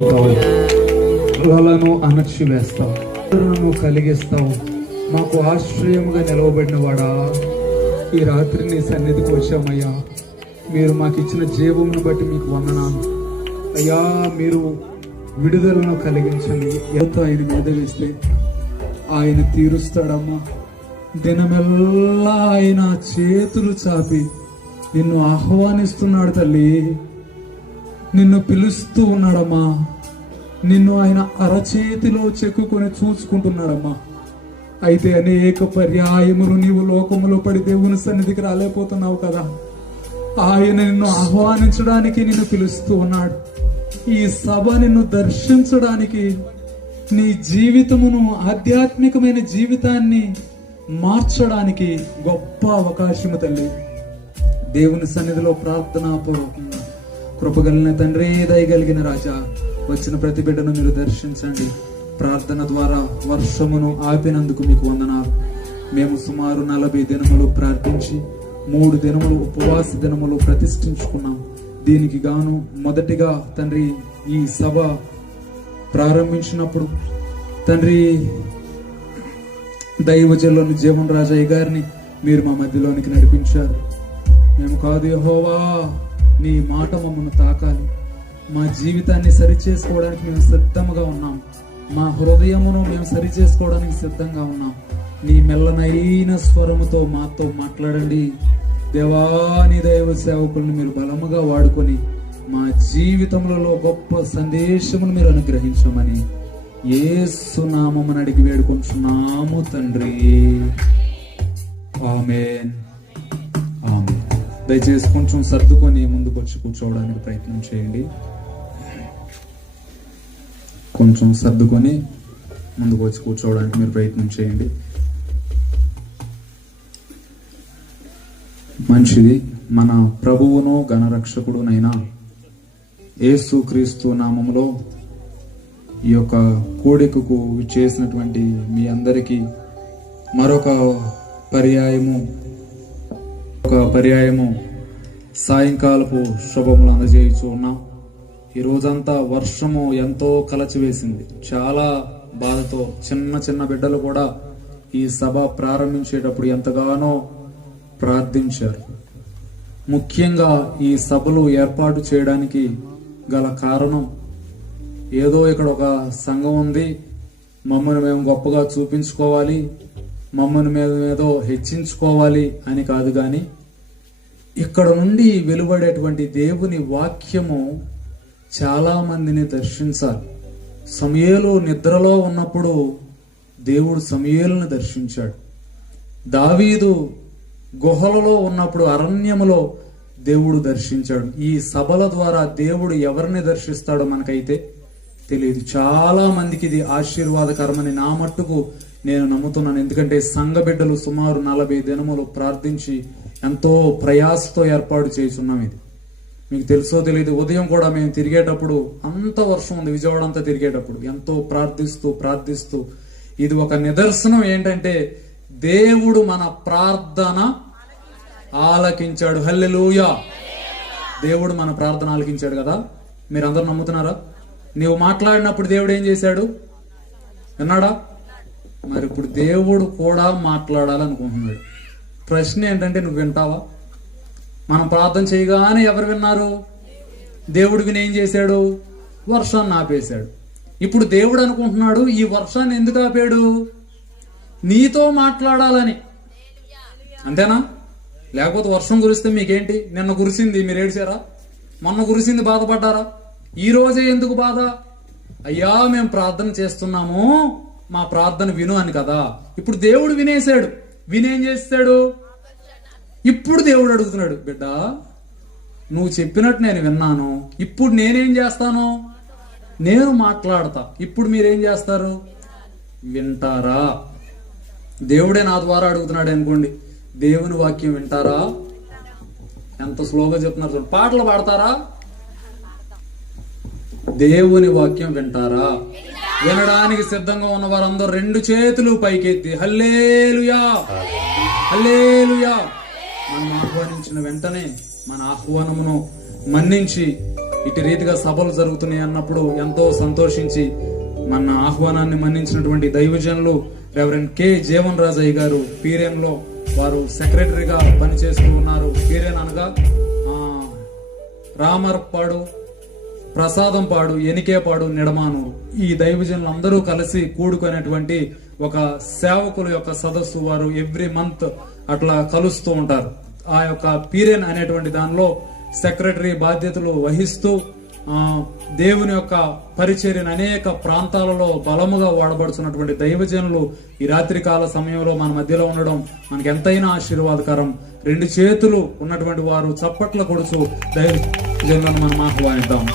అలలను అణచివేస్తావు, కలిగిస్తావు. మాకు ఆశ్రయముగా నిలవబడిన వాడా, ఈ రాత్రి నీ సన్నిధికి వచ్చామయ్యా. మీరు మాకు ఇచ్చిన జీవమును బట్టి మీకు వందనాలు అయ్యా. మీరు విడుదలను కలిగించండి. ఎంత ఆయన మీద వేస్తే ఆయన తీరుస్తాడమ్మా. దినమెల్లా ఆయన చేతులు చాపి నిన్ను ఆహ్వానిస్తున్నాడు తల్లి. నిన్ను పిలుస్తూ ఉన్నాడమ్మా. నిన్ను ఆయన అరచేతిలో చెక్కుకొని చూసుకుంటున్నాడమ్మా. అయితే అనేక పర్యాయములు నీవు లోకములో పడి దేవుని సన్నిధికి రాలేకపోతున్నావు కదా. ఆయన నిన్ను ఆహ్వానించడానికి నిన్ను పిలుస్తూ ఉన్నాడు. ఈ సభ నిన్ను దర్శించడానికి, నీ జీవితమును, ఆధ్యాత్మికమైన జీవితాన్ని మార్చడానికి గొప్ప అవకాశము తల్లి. దేవుని సన్నిధిలో ప్రార్థనాపూర్వకంగా కృపగలిగిన తండ్రి, దయగలిగిన రాజా, వచ్చిన ప్రతి బిడ్డను మీరు దర్శించండి. ప్రార్థన ద్వారా వర్షమును ఆపినందుకు మీకు వందనాలు. మేము సుమారు 40 దినములు ప్రార్థించి 3 దినములు ఉపవాస దినములు ప్రతిష్ఠించుకున్నాం. దీనికి గాను మొదటిగా తండ్రి ఈ సభ ప్రారంభించినప్పుడు తండ్రి దైవజనులను జీవన్ రాజయ్య గారిని మీరు మా మధ్యలోనికి నడిపించారు. మేము కాదు యెహోవా, నీ మాట మమ్మల్ని తాకాలి, మా జీవితాన్ని సరిచేసుకోవడానికి మేము సిద్ధంగా ఉన్నాం, మా హృదయమును మేము సరిచేసుకోవడానికి సిద్ధంగా ఉన్నాం. నీ మెల్లనైన స్వరముతో మాతో మాట్లాడండి దేవాని. దైవ సేవకులను మీరు బలముగా వాడుకొని మా జీవితములలో గొప్ప సందేశమును మీరు అనుగ్రహించమని యేసు నామమున అడిగి వేడుకొంచున్నాము తండ్రి. ఆమేన్, ఆమేన్. దయచేసి కొంచెం సర్దుకొని ముందుకు వచ్చి కూర్చోవడానికి ప్రయత్నం చేయండి. కొంచెం సర్దుకొని ముందుకు వచ్చి కూర్చోవడానికి మీరు ప్రయత్నం చేయండి. మంచిది. మన ప్రభువును గణరక్షకుడునైనా యేసుక్రీస్తు నామములో ఈ యొక్క కోడికకు చేసినటువంటి మీ అందరికీ మరొక పర్యాయము సాయంకాలపు శుభములు అందజేయచ్చు ఉన్నాం. ఈ రోజంతా వర్షము ఎంతో కలచివేసింది. చాలా బాధతో చిన్న బిడ్డలు కూడా ఈ సభ ప్రారంభించేటప్పుడు ఎంతగానో ప్రార్థించారు. ముఖ్యంగా ఈ సభలు ఏర్పాటు చేయడానికి గల కారణం, ఏదో ఇక్కడ ఒక సంఘం ఉంది, మమ్మల్ని మేము గొప్పగా చూపించుకోవాలి, మమ్మల్ని మేదో హెచ్చించుకోవాలి అని కాదు, కానీ ఇక్కడ నుండి వెలువడేటువంటి దేవుని వాక్యము చాలా మందిని దర్శించాలి. సమూయేలు నిద్రలో ఉన్నప్పుడు దేవుడు సమూయేలును దర్శించాడు. దావీదు గుహలలో ఉన్నప్పుడు అరణ్యములో దేవుడు దర్శించాడు. ఈ సభల ద్వారా దేవుడు ఎవరిని దర్శిస్తాడో మనకైతే తెలియదు. చాలా మందికి ఇది ఆశీర్వాదకరమని నా మట్టుకు నేను నమ్ముతున్నాను. ఎందుకంటే సంఘ బిడ్డలు సుమారు 40 దినములు ప్రార్థించి ఎంతో ప్రయాసతో ఏర్పాటు చేస్తున్నాం. ఇది మీకు తెలుసో తెలియదు. ఉదయం కూడా మేము తిరిగేటప్పుడు అంత వర్షం ఉంది, విజయవాడ అంతా తిరిగేటప్పుడు ఎంతో ప్రార్థిస్తూ ఇది ఒక నిదర్శనం ఏంటంటే దేవుడు మన ప్రార్థన ఆలకించాడు. హల్లెలూయా. దేవుడు మన ప్రార్థన ఆలకించాడు కదా. మీరందరూ నమ్ముతున్నారా? నీవు మాట్లాడినప్పుడు దేవుడు ఏం చేశాడు? విన్నాడా? మరి ఇప్పుడు దేవుడు కూడా మాట్లాడాలనుకుంటున్నాడు. ప్రశ్న ఏంటంటే నువ్వు వింటావా? మనం ప్రార్థన చేయగానే ఎవరు విన్నారు? దేవుడు విని ఏం చేశాడు? వర్షాన్ని ఆపేశాడు. ఇప్పుడు దేవుడు అనుకుంటున్నాడు, ఈ వర్షాన్ని ఎందుకు ఆపాడు? నీతో మాట్లాడాలని. అంతేనా? లేకపోతే వర్షం కురిస్తే మీకేంటి? నిన్న కురిసింది మీరు ఏడ్చారా? మొన్న కురిసింది బాధపడ్డారా? ఈ రోజే ఎందుకు బాధ? అయ్యా మేము ప్రార్థన చేస్తున్నాము, మా ప్రార్థన విను అని కదా. ఇప్పుడు దేవుడు వినేశాడు. వినేం చేస్తాడు? ఇప్పుడు దేవుడు అడుగుతున్నాడు, బిడ్డ నువ్వు చెప్పినట్టు నేను విన్నాను, ఇప్పుడు నేనేం చేస్తాను? నేను మాట్లాడతా. ఇప్పుడు మీరేం చేస్తారు? వింటారా? దేవుడే నా ద్వారా అడుగుతున్నాడు అనుకోండి, దేవుని వాక్యం వింటారా? ఎంత స్లోగా చెప్తున్నారు చూడండి. పాటలు పాడతారా? దేవుని వాక్యం వింటారా? వినడానికి సిద్ధంగా ఉన్న వారందరూ 2 చేతులు పైకెత్తి హల్లెలూయా, హల్లెలూయా. మనం ఆహ్వానించిన వెంటనే మన ఆహ్వానమును మన్నించి ఇటు రీతిగా సభలు జరుగుతున్నాయి అన్నప్పుడు ఎంతో సంతోషించి మన ఆహ్వానాన్ని మన్నించినటువంటి దైవజనులు రెవరెండ్ కె జీవన్ రాజయ్య గారు పీరేన్లో వారు సెక్రటరీగా పనిచేస్తూ ఉన్నారు. పీరేన్ అనగా రామర్పాడు, ప్రసాదంపాడు, ఎనికేపాడు, నిడమానూరు ఈ దైవజనులు అందరూ కలిసి కూడుకునేటువంటి ఒక సేవకుల యొక్క సదస్సు వారు ఎవ్రీ మంత్ అట్లా కలుస్తూ ఉంటారు. ఆ యొక్క పీరేన్ అనేటువంటి దానిలో సెక్రటరీ బాధ్యతలు వహిస్తూ దేవుని యొక్క పరిచర్యను అనేక ప్రాంతాలలో బలముగా వాడబడుతున్నటువంటి దైవజనులు ఈ రాత్రికాల సమయంలో మన మధ్యలో ఉండడం మనకి ఎంతైనా ఆశీర్వాదకరం. 2 చేతులు ఉన్నటువంటి వారు చప్పట్ల కొడుచు దైవజనులను మనం ఆహ్వానిద్దాం.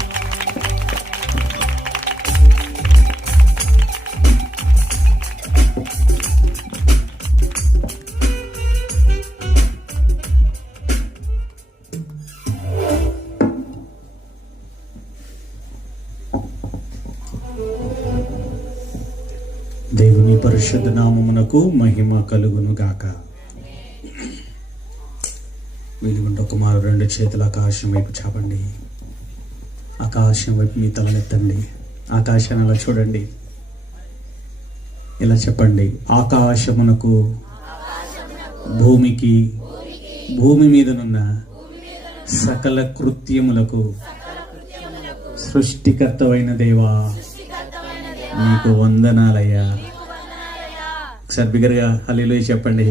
దేవుని పరిశుద్ధ నామమునకు మహిమ కలుగును గాక. వెలుగుంటే ఒక మారు 2 చేతుల ఆకాశం వైపు చాపండి. ఆకాశం వైపు మీ తలనెత్తండి. ఆకాశాన్ని అలా చూడండి. ఇలా చెప్పండి, ఆకాశమునకు, భూమికి, భూమి మీదనున్న సకల కృత్యములకు సృష్టికర్తవైన దేవా నీకు వందనాలయ్యా. ఒకసారి బిగరగా హల్లెలూయా చెప్పండి.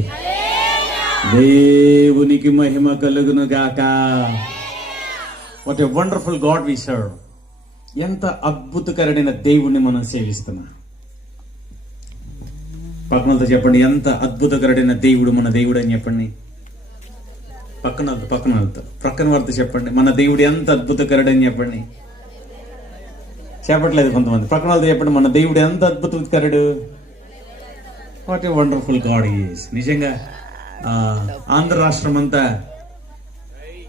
దేవునికి మహిమ కలుగును గాక. What a wonderful God we serve. ఎంత అద్భుతకరమైన దేవుణ్ణి మనం సేవిస్తున్నాం. పక్కనతో చెప్పండి, ఎంత అద్భుతకరమైన దేవుడు మన దేవుడు అని చెప్పండి. పక్కన వారితో చెప్పండి, మన దేవుడు ఎంత అద్భుతకరుడు అని చెప్పండి. చెప్పట్లేదు కొంతమంది. పక్కన వాళ్ళతో చెప్పండి, మన దేవుడు ఎంత అద్భుతకరుడు. What a wonderful god is. నిజంగా ఆంధ్ర రాష్ట్రం అంతా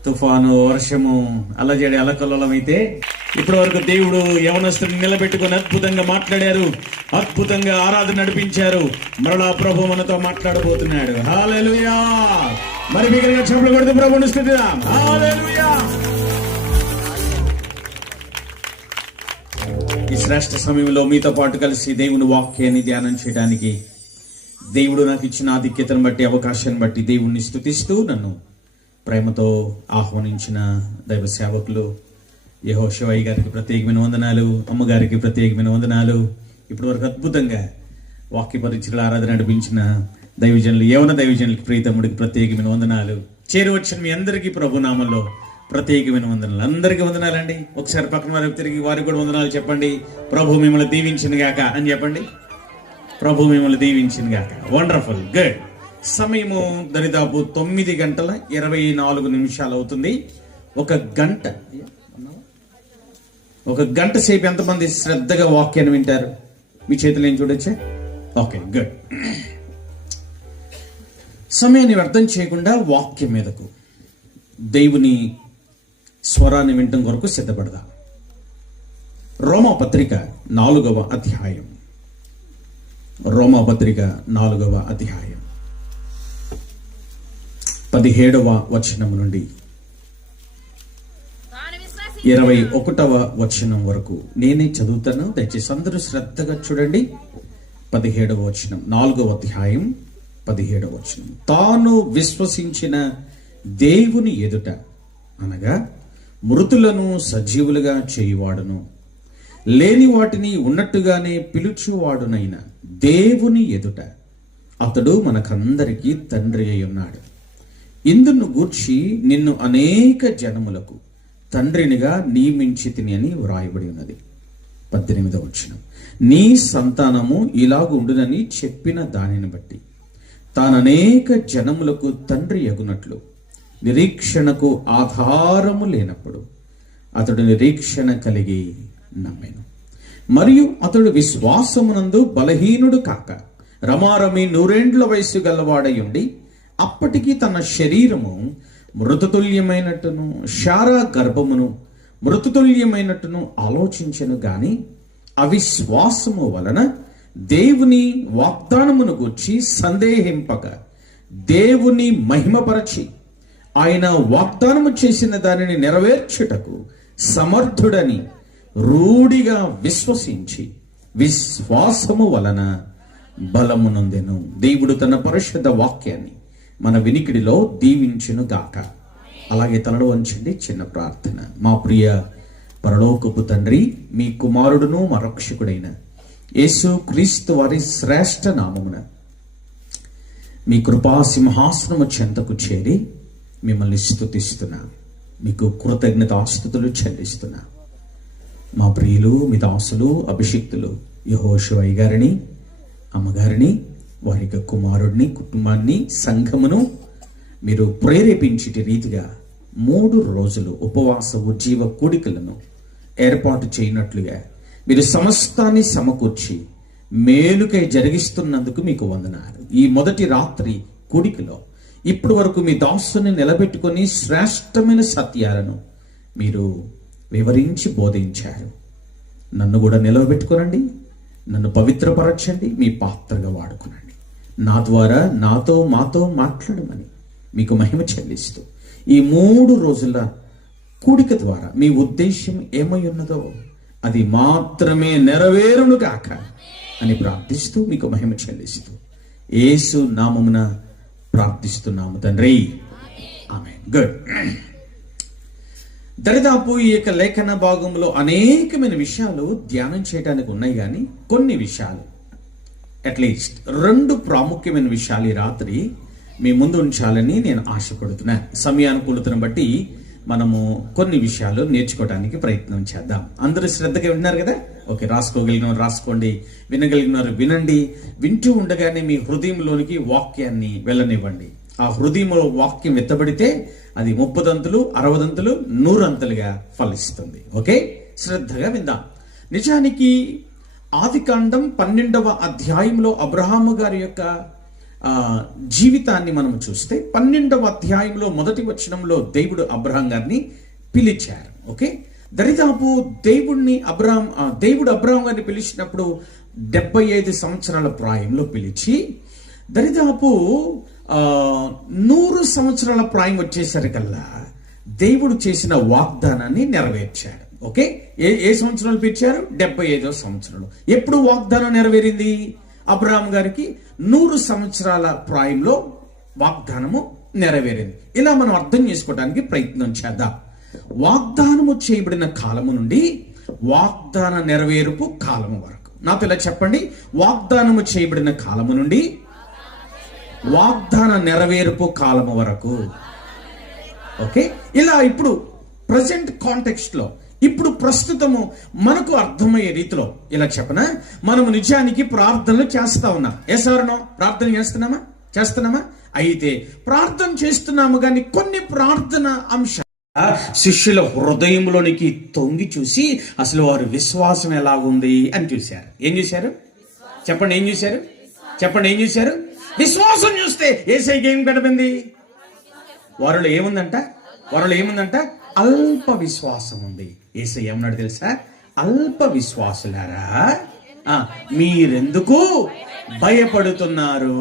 తుఫాను, వర్షము, అలజడి, అలకల్లోలం అయితే ఇప్పటి వరకు దేవుడు యవనస్తుని నిలబెట్టుకుని అద్భుతంగా మాట్లాడారు, అద్భుతంగా ఆరాధన నడిపించారు. మరలా ప్రభు మనతో మాట్లాడబోతున్నాడు. హల్లెలూయా. మరి బిగ్గరగా చప్పట్లు కొడుతూ ప్రభువుని స్తుతిద్దాం. హల్లెలూయా. ఈ శ్రేష్ఠ సమయంలో మీతో పాటు కలిసి దేవుని వాక్యాన్ని ధ్యానం చేయడానికి దేవుడు నాకు ఇచ్చిన ఆధిక్యతను బట్టి, అవకాశాన్ని బట్టి దేవుణ్ణి స్తుతిస్తూ నన్ను ప్రేమతో ఆహ్వానించిన దైవ సేవకులు యెహోషువయ్య గారికి ప్రత్యేకమైన వందనాలు, అమ్మగారికి ప్రత్యేకమైన వందనాలు. ఇప్పటి వరకు అద్భుతంగా వాక్య పరిచర్యల ఆరాధన నడిపించిన దైవజనులు, యవన దైవజనులకి, ప్రీతముడికి ప్రత్యేకమైన వందనాలు. చేరువచ్చిన మీ అందరికీ ప్రభునామంలో ప్రత్యేకమైన వందనాలు. అందరికీ వందనాలండి. ఒకసారి పక్కన వారికి తిరిగి వారికి కూడా వందనాలు చెప్పండి. ప్రభు మిమ్మల్ని దీవించిన గాక అని చెప్పండి. ప్రభు మిమ్మల్ని దీవించిన గాక. Wonderful, good. సమయము దరిదాపు 9:24 అవుతుంది. ఒక గంట సేపు ఎంతమంది శ్రద్ధగా వాక్యాన్ని వింటారు? మీ చేతులు ఏం చూడొచ్చా? Okay, good. సమయాన్ని వ్యర్థం చేయకుండా వాక్యం మీదకు, దేవుని స్వరాన్ని వినటం కొరకు సిద్ధపడదాం. రోమాపత్రిక 4వ అధ్యాయం. రోమాపత్రిక 4వ అధ్యాయం 17వ వచనం నుండి 21వ వచనం వరకు నేనే చదువుతాను. దయచేసి అందరూ శ్రద్ధగా చూడండి. 17వ వచనం, 4వ అధ్యాయం 17వ వచనం. తాను విశ్వసించిన దేవుని ఎదుట, అనగా మృతులను సజీవులుగా చేయువాడును, లేని వాటిని ఉన్నట్టుగానే పిలుచువాడునైన దేవుని ఎదుట అతడు మనకందరికీ తండ్రి అయి ఉన్నాడు. ఇందును గూర్చి నిన్ను అనేక జనములకు తండ్రినిగా నియమించితిని అని వ్రాయబడి ఉన్నది. 18వ వచనం. నీ సంతానము ఇలాగుండునని చెప్పిన దానిని బట్టి తాను అనేక జనములకు తండ్రి యగునట్లు నిరీక్షణకు ఆధారము లేనప్పుడు అతడు నిరీక్షణ కలిగి నమ్మెను. మరియు అతడు విశ్వాసమునందు బలహీనుడు కాక రమారమి 100 వయసు గలవాడై ఉండి అప్పటికి తన శరీరము మృతతుల్యమైనట్టును శారా గర్భమును మృతతుల్యమైనట్టును ఆలోచించెను గాని అవిశ్వాసము వలన దేవుని వాగ్దానమును గూర్చి సందేహింపక దేవుని మహిమపరచి ఆయన వాగ్దానము చేసిన దానిని నెరవేర్చుటకు సమర్థుడని రూఢిగా విశ్వసించి విశ్వాసము వలన బలము నొందెను. దేవుడు తన పరిశుద్ధ వాక్యాన్ని మన వినికిడిలో దీవించును గాక. అలాగే తలలో వంచండి. చిన్న ప్రార్థన. మా ప్రియ పరలోకపు తండ్రి, మీ కుమారుడును మా రక్షకుడైన యేసు క్రీస్తు వారి శ్రేష్ఠ నామమున మీ కృపా సింహాసనము చెంతకు చేరి మిమ్మల్ని స్తుతిస్తున్నా, మీకు కృతజ్ఞతాస్తుతులు చెల్లిస్తున్నా. మా ప్రియులు, మీ దాసులు, అభిషిక్తులు యెహోషువ గారిని, అమ్మగారిని, వారి యొక్క కుమారుడిని, కుటుంబాన్ని, సంఘమును మీరు ప్రేరేపించే రీతిగా 3 రోజులు ఉపవాస ఉజ్జీవ కూడికలను ఏర్పాటు చేయనట్లుగా మీరు సమస్తాన్ని సమకూర్చి మేలుకై జరిగిస్తున్నందుకు మీకు వందనాలు. ఈ మొదటి రాత్రి కూడికలో ఇప్పటి వరకు మీ దాసుని నిలబెట్టుకొని శ్రేష్టమైన సత్యాలను మీరు వివరించి బోధించారు. నన్ను కూడా నిలబెట్టుకోనండి, నన్ను పవిత్రపరచండి, మీ పాత్రగా వాడుకునండి. నా ద్వారా నాతో మాతో మాట్లాడమని మీకు మహిమ చెల్లిస్తూ ఈ 3 రోజుల కూడిక ద్వారా మీ ఉద్దేశం ఏమై ఉన్నదో అది మాత్రమే నెరవేరును గాక అని ప్రార్థిస్తూ మీకు మహిమ చెల్లిస్తూ యేసు నామమున ప్రార్థిస్తున్నాము తండ్రి, ఆమేన్. గుడ్. దరిదాపు ఈ యొక్క లేఖన భాగంలో అనేకమైన విషయాలు ధ్యానం చేయడానికి ఉన్నాయి, కానీ కొన్ని విషయాలు అట్లీస్ట్ 2 ప్రాముఖ్యమైన విషయాలు ఈ రాత్రి మీ ముందు ఉంచాలని నేను ఆశపడుతున్నాను. సమయానుకూలతను బట్టి మనము కొన్ని విషయాలు నేర్చుకోవడానికి ప్రయత్నం చేద్దాం. అందరూ శ్రద్ధగా వింటున్నారు కదా? ఓకే, రాసుకోగలిగిన వారు రాసుకోండి, వినగలిగిన వారు వినండి. వింటూ ఉండగానే మీ హృదయంలోనికి వాక్యాన్ని వెళ్ళనివ్వండి. ఆ హృదయంలో వాక్యం ఎత్తబడితే అది 30 దంతులు, 60 దంతులు, 100 అంతలుగా ఫలిస్తుంది. ఓకే, శ్రద్ధగా విందాం. నిజానికి ఆదికాండం 12వ అధ్యాయంలో అబ్రహాము గారి యొక్క జీవితాన్ని మనం చూస్తే 12వ అధ్యాయంలో మొదటి వచనంలో దేవుడు అబ్రహాం గారిని పిలిచారు. ఓకే, దరిదాపు దేవుడు అబ్రహాం గారిని పిలిచినప్పుడు 75 సంవత్సరాల ప్రాయంలో పిలిచి దరిదాపు 100 సంవత్సరాల ప్రాయం వచ్చేసరికల్లా దేవుడు చేసిన వాగ్దానాన్ని నెరవేర్చాడు. ఓకే, ఏ సంవత్సరాలు పిలిచారు? 75వ సంవత్సరంలో. ఎప్పుడు వాగ్దానం నెరవేరింది? అబ్రహాం గారికి 100 సంవత్సరాల ప్రాయంలో వాగ్దానము నెరవేరింది. ఇలా మనం అర్థం చేసుకోవడానికి ప్రయత్నం చేద్దాం. వాగ్దానము చేయబడిన కాలము నుండి వాగ్దాన నెరవేర్పు కాలము వరకు. నాతో ఇలా చెప్పండి, వాగ్దానము చేయబడిన కాలము నుండి వాగ్దాన నెరవేర్పు కాలము వరకు. ఓకే, ఇలా ఇప్పుడు ప్రజెంట్ కాంటెక్స్ట్ లో, ఇప్పుడు ప్రస్తుతము మనకు అర్థమయ్యే రీతిలో ఇలా చెప్పనా, మనము నిజానికి ప్రార్థనలు చేస్తా ఉన్నాం. ఎసారనో ప్రార్థన చేస్తున్నామా? అయితే ప్రార్థన చేస్తున్నాము, కానీ కొన్ని ప్రార్థన అంశాలు శిష్యుల హృదయంలోనికి తొంగి చూసి అసలు వారి విశ్వాసం ఎలాగుంది అని చూశారు. ఏం చూశారు? చెప్పండి, ఏం చూశారు? విశ్వాసం చూస్తే యేసయ్యకి ఏం కనబడింది? వారిలో ఏముందంట? అల్ప విశ్వాసం ఉంది. యేసయ్య ఏమన్నాడు తెలుసా? అల్ప విశ్వాసులారా, మీరెందుకు భయపడుతున్నారు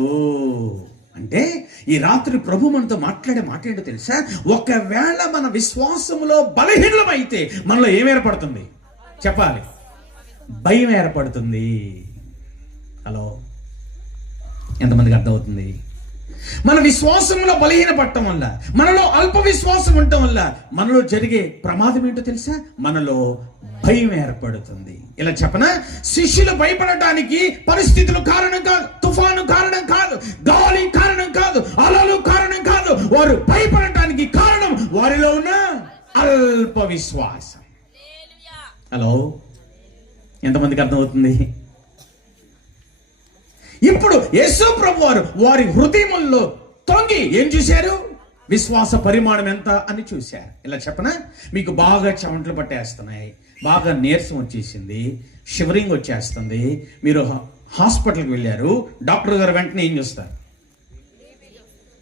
అంటే, ఈ రాత్రి ప్రభు మనతో మాట్లాడే మాట ఏంటో తెలుసా? ఒకవేళ మన విశ్వాసంలో బలహీనమైతే మనలో ఏం ఏర్పడుతుంది చెప్పాలి? భయం ఏర్పడుతుంది. హలో, ఎంతమందికి అర్థమవుతుంది? మన విశ్వాసంలో బలహీనపడటం వల్ల, మనలో అల్ప విశ్వాసం ఉండటం వల్ల మనలో జరిగే ప్రమాదం ఏంటో తెలుసా? మనలో భయం ఏర్పడుతుంది. ఇలా చెప్పనా, శిష్యులు భయపడటానికి పరిస్థితులు కారణం కాదు, తుఫాను కారణం కాదు, గాలి కారణం కాదు, అలలు కారణం కాదు. వారు భయపడటానికి కారణం వారిలో ఉన్న అల్ప విశ్వాసం. హలో, ఎంతమందికి అర్థమవుతుంది? ఇప్పుడు యేసు ప్రభు వారి హృదయంలో తొంగి ఏం చూశారు? విశ్వాస పరిమాణం ఎంత అని చూశారు. ఇలా చెప్పనా, మీకు బాగా చెమటలు పట్టేస్తున్నాయి, బాగా నీరసం వచ్చేసింది, షివరింగ్ వచ్చేస్తుంది, మీరు హాస్పిటల్కి వెళ్ళారు, డాక్టర్ గారు వెంటనే ఏం చూస్తారు?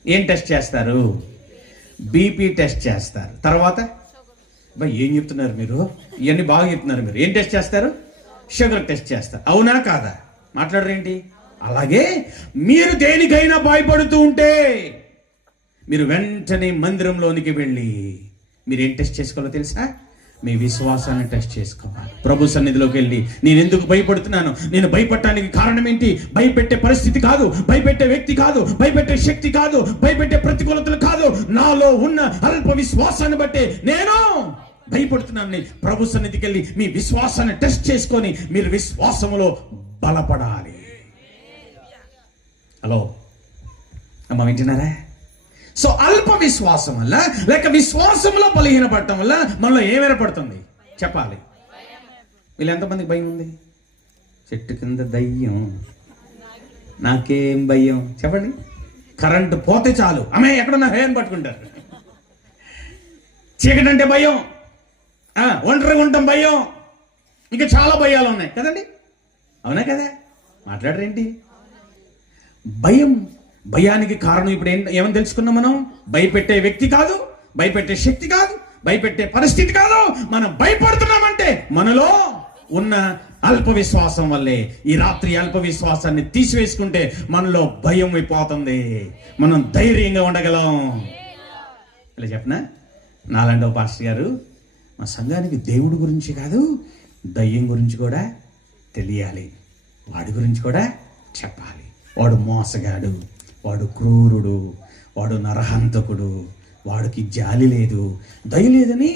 ఏం టెస్ట్ చేస్తారు? బీపీ టెస్ట్ చేస్తారు. తర్వాత ఏం చెప్తున్నారు మీరు? ఇవన్నీ బాగా చెప్తున్నారు మీరు. ఏం టెస్ట్ చేస్తారు? షుగర్ టెస్ట్ చేస్తారు. అవునా కాదా? మాట్లాడరేంటి? అలాగే మీరు దేనికైనా భయపడుతూ ఉంటే మీరు వెంటనే మందిరంలోనికి వెళ్ళి మీరు ఏం టెస్ట్ చేసుకోవాలో తెలుసా? మీ విశ్వాసాన్ని టెస్ట్ చేసుకోవాలి. ప్రభు సన్నిధిలోకి వెళ్ళి నేను ఎందుకు భయపడుతున్నాను, నేను భయపడటానికి కారణం ఏంటి? భయపెట్టే పరిస్థితి కాదు, భయపెట్టే వ్యక్తి కాదు, భయపెట్టే శక్తి కాదు, భయపెట్టే ప్రతికూలతలు కాదు, నాలో ఉన్న అల్ప విశ్వాసాన్ని బట్టే నేను భయపడుతున్నాను. ప్రభు సన్నిధికి వెళ్ళి మీ విశ్వాసాన్ని టెస్ట్ చేసుకొని మీరు విశ్వాసములో బలపడాలి. హలో అమ్మ, వింటున్నారా? సో అల్ప విశ్వాసం వల్ల లేక విశ్వాసంలో బలహీనపడటం వల్ల మనలో ఏం ఏర్పడుతుంది చెప్పాలి. వీళ్ళు ఎంతమందికి భయం ఉంది? చెట్టు కింద దయ్యం, నాకేం భయం చెప్పండి. కరెంటు పోతే చాలు అమ్మే ఎక్కడున్నా హే అని పట్టుకుంటారు. చీకటి అంటే భయం, ఒంటరిగా ఉంటాం భయం, ఇంకా చాలా భయాలు ఉన్నాయి కదండి. అవునా కదా? మాట్లాడరేంటి? భయం, భయానికి కారణం ఇప్పుడు ఏమని తెలుసుకున్నాం మనం? భయపెట్టే వ్యక్తి కాదు, భయపెట్టే శక్తి కాదు, భయపెట్టే పరిస్థితి కాదు. మనం భయపడుతున్నామంటే మనలో ఉన్న అల్ప విశ్వాసం వల్లే. ఈ రాత్రి అల్ప విశ్వాసాన్ని తీసివేసుకుంటే మనలో భయం అయిపోతుంది, మనం ధైర్యంగా ఉండగలం. ఇలా చెప్పనా, నాలాంటి పాస్టర్ గారు మా సంఘానికి దేవుడి గురించి కాదు, దయ్యం గురించి కూడా తెలియాలి, వాడి గురించి కూడా చెప్పాలి. వాడు మోసగాడు, వాడు క్రూరుడు, వాడు నరహంతకుడు, వాడికి జాలి లేదు, దయ లేదని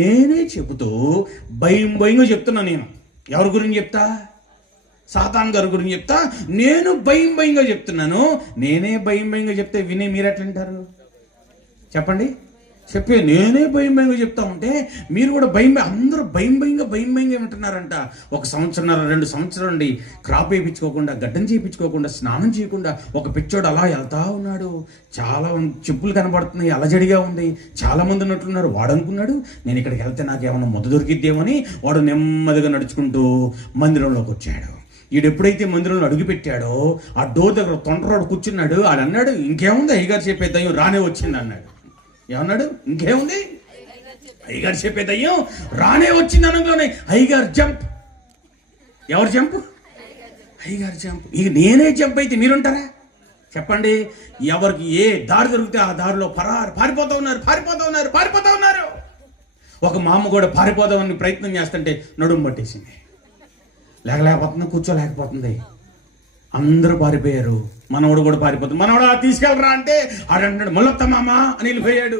నేనే చెబుతూ భయంగా చెప్తున్నా. నేను ఎవరి గురించి చెప్తా? సాతాన్ గారి గురించి చెప్తా. నేను భయంగా చెప్తున్నాను. నేనే భయంగా చెప్తే విని మీరు ఎట్లా వింటారు చెప్పండి? చెప్పే నేనే భయంగా చెప్తా ఉంటే మీరు కూడా అందరూ భయంగా ఏమంటున్నారంట. 1 సంవత్సరం 2 సంవత్సరాలు నుండి క్రాప్ వేయించుకోకుండా, గడ్డం చేయించుకోకుండా, స్నానం చేయకుండా ఒక పిచ్చోడు అలా వెళ్తా ఉన్నాడు. చాలా చెప్పులు కనబడుతున్నాయి, అలజడిగా ఉంది, చాలా మంది ఉన్నట్లున్నారు. వాడు అనుకున్నాడు నేను ఇక్కడికి వెళ్తే నాకు ఏమన్నా మొద్దు దొరికిద్దేమని వాడు నెమ్మదిగా నడుచుకుంటూ మందిరంలోకి వచ్చాడు. ఈడు ఎప్పుడైతే మందిరంలో అడుగు పెట్టాడో ఆ డోర్ దగ్గర తొంటరాడు కూర్చున్నాడు. ఆడు అన్నాడు ఇంకేముంది అయ్యగారు చెప్పే దయ్యం రానే వచ్చింది అన్నాడు. ఏమన్నాడు? ఇంకేముంది అయ్యగారు చెప్పే దయ్యం రానే వచ్చింది అనగానే అయ్యగారు జంప్. ఎవరు జంప్? అయ్యగారు జంప్. ఇక నేనే జంప్ అయితే మీరుంటారా చెప్పండి? ఎవరికి ఏ దారి దొరికితే ఆ దారిలో పారిపోతూ ఉన్నారు. ఒక మా అమ్మ కూడా పారిపోదామని ప్రయత్నం చేస్తుంటే నడుము పట్టేసింది, లేకపోతుంది, కూర్చోలేకపోతుంది. అందరూ పారిపోయారు. మనవడు కూడా పారిపోతుంది. మనవడా తీసుకెళ్ళరా అంటే ఆడంటాడు మళ్ళొత్తా మామ అని వెళ్ళిపోయాడు.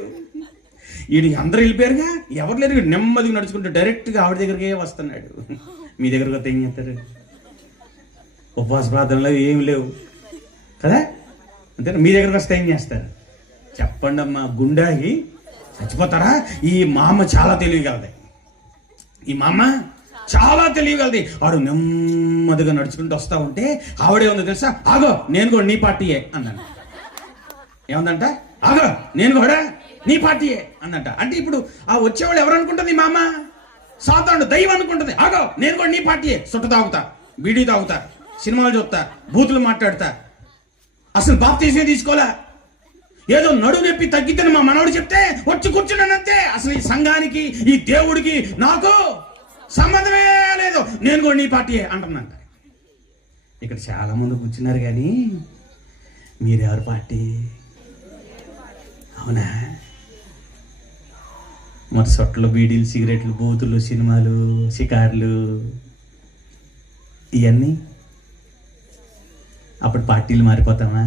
వీడికి అందరూ వెళ్ళిపోయారుగా, ఎవరు లేరు. నెమ్మదిగా నడుచుకుంటూ డైరెక్ట్గా ఆవిడ దగ్గరికే వస్తున్నాడు. మీ దగ్గరకు వస్తే ఏం చేస్తారు? ఉపవాస ప్రార్థనలు ఏమి లేవు కదా, అంతే. మీ దగ్గరకు వస్తే ఏం చేస్తారు చెప్పండి అమ్మా? గుండాగి చచ్చిపోతారా? ఈ మామ చాలా తెలియగలది. ఈ మామ చాలా తెలియగలది. వాడు నెమ్మదిగా నడుచుకుంటూ వస్తా ఉంటే ఆవిడే ఉంది తెలుసా, ఆగో నేను కూడా నీ పార్టీయే అన్నాడు. ఏముందంట? ఆగో నేను కూడా నీ పార్టీయే అన్నట్ట. అంటే ఇప్పుడు ఆ వచ్చేవాళ్ళు ఎవరు అనుకుంటుంది? మామ సాతాను దైవం అనుకుంటుంది. ఆగో నేను కూడా నీ పార్టీయే. సుట్ట తాగుతా, బీడీ తాగుతా, సినిమాలు చూస్తా, బూతులు మాట్లాడతా, అసలు బాప్తీసం తీసుకోలే, ఏదో నడువు నొప్పి తగ్గిద్దని మా మనవడు చెప్తే వచ్చి కూర్చున్నానంతే. అసలు ఈ సంఘానికి ఈ దేవుడికి నాకు సంబంధమే లేదు, నేను కూడా నీ పార్టీయే అంటున్నాను. ఇక్కడ చాలా మంది కూర్చున్నారు కానీ మీరెవరి పార్టీ? అవునా? మరి సొట్లు, బీడీలు, సిగరెట్లు, బూతులు, సినిమాలు, షికార్లు ఇవన్నీ అప్పుడు పార్టీలు మారిపోతామా?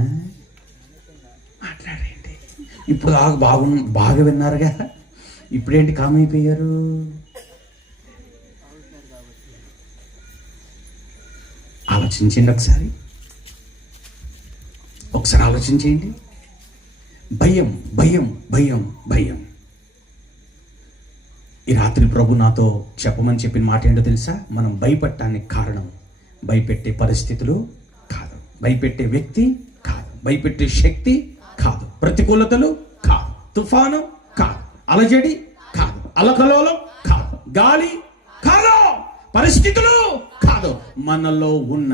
మాట్లాడండి. ఇప్పుడు బాగా విన్నారుగా, ఇప్పుడేంటి కామ్ అయిపోయారు? ఆలోచించండి ఒకసారి ఆలోచించండి. భయం భయం భయం భయం. ఈ రాత్రి ప్రభు నాతో చెప్పమని చెప్పిన మాట ఏంటో తెలుసా? మనం భయపడటానికి కారణం భయపెట్టే పరిస్థితులు కాదు, భయపెట్టే వ్యక్తి కాదు, భయపెట్టే శక్తి కాదు, ప్రతికూలతలు కాదు, తుఫాను కాదు, అలజడి కాదు, అలకలోలం కాదు, గాలి కాదు, పరిస్థితులు కాదు, మనలో ఉన్న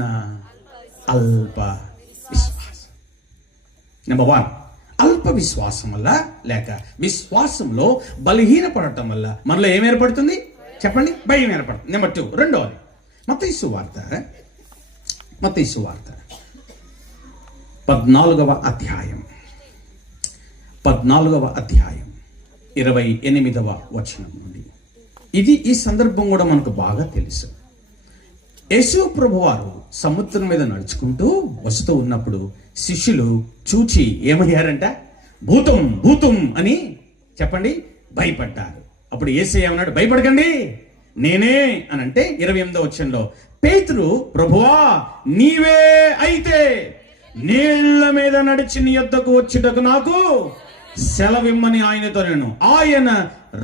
అల్ప విశ్వాసం. నెంబర్ 1, అల్ప విశ్వాసం వల్ల లేక విశ్వాసంలో బలహీనపడటం వల్ల మనలో ఏం ఏర్పడుతుంది చెప్పండి? భయం ఏర్పడుతుంది. నెంబర్ 2, రెండవది మత్తయి సువార్త 14వ అధ్యాయం 28వ వచనం నుండి ఈ సందర్భం కూడా మనకు బాగా తెలుసు. యేసు ప్రభువారు సముద్రం మీద నడుచుకుంటూ వస్తూ ఉన్నప్పుడు శిష్యులు చూచి ఏమయ్యారంట? భూతం భూతం అని చెప్పండి భయపడ్డారు. అప్పుడు యేసయ్య ఏమన్నాడు? భయపడకండి, నేనే అని అంటే 28వ వచనంలో పేతురు, ప్రభువా నీవే అయితే నీళ్ల మీద నడిచి నీ యొద్దకు వచ్చుటకు నాకు సెలవిమ్మని ఆయనతో ఆయన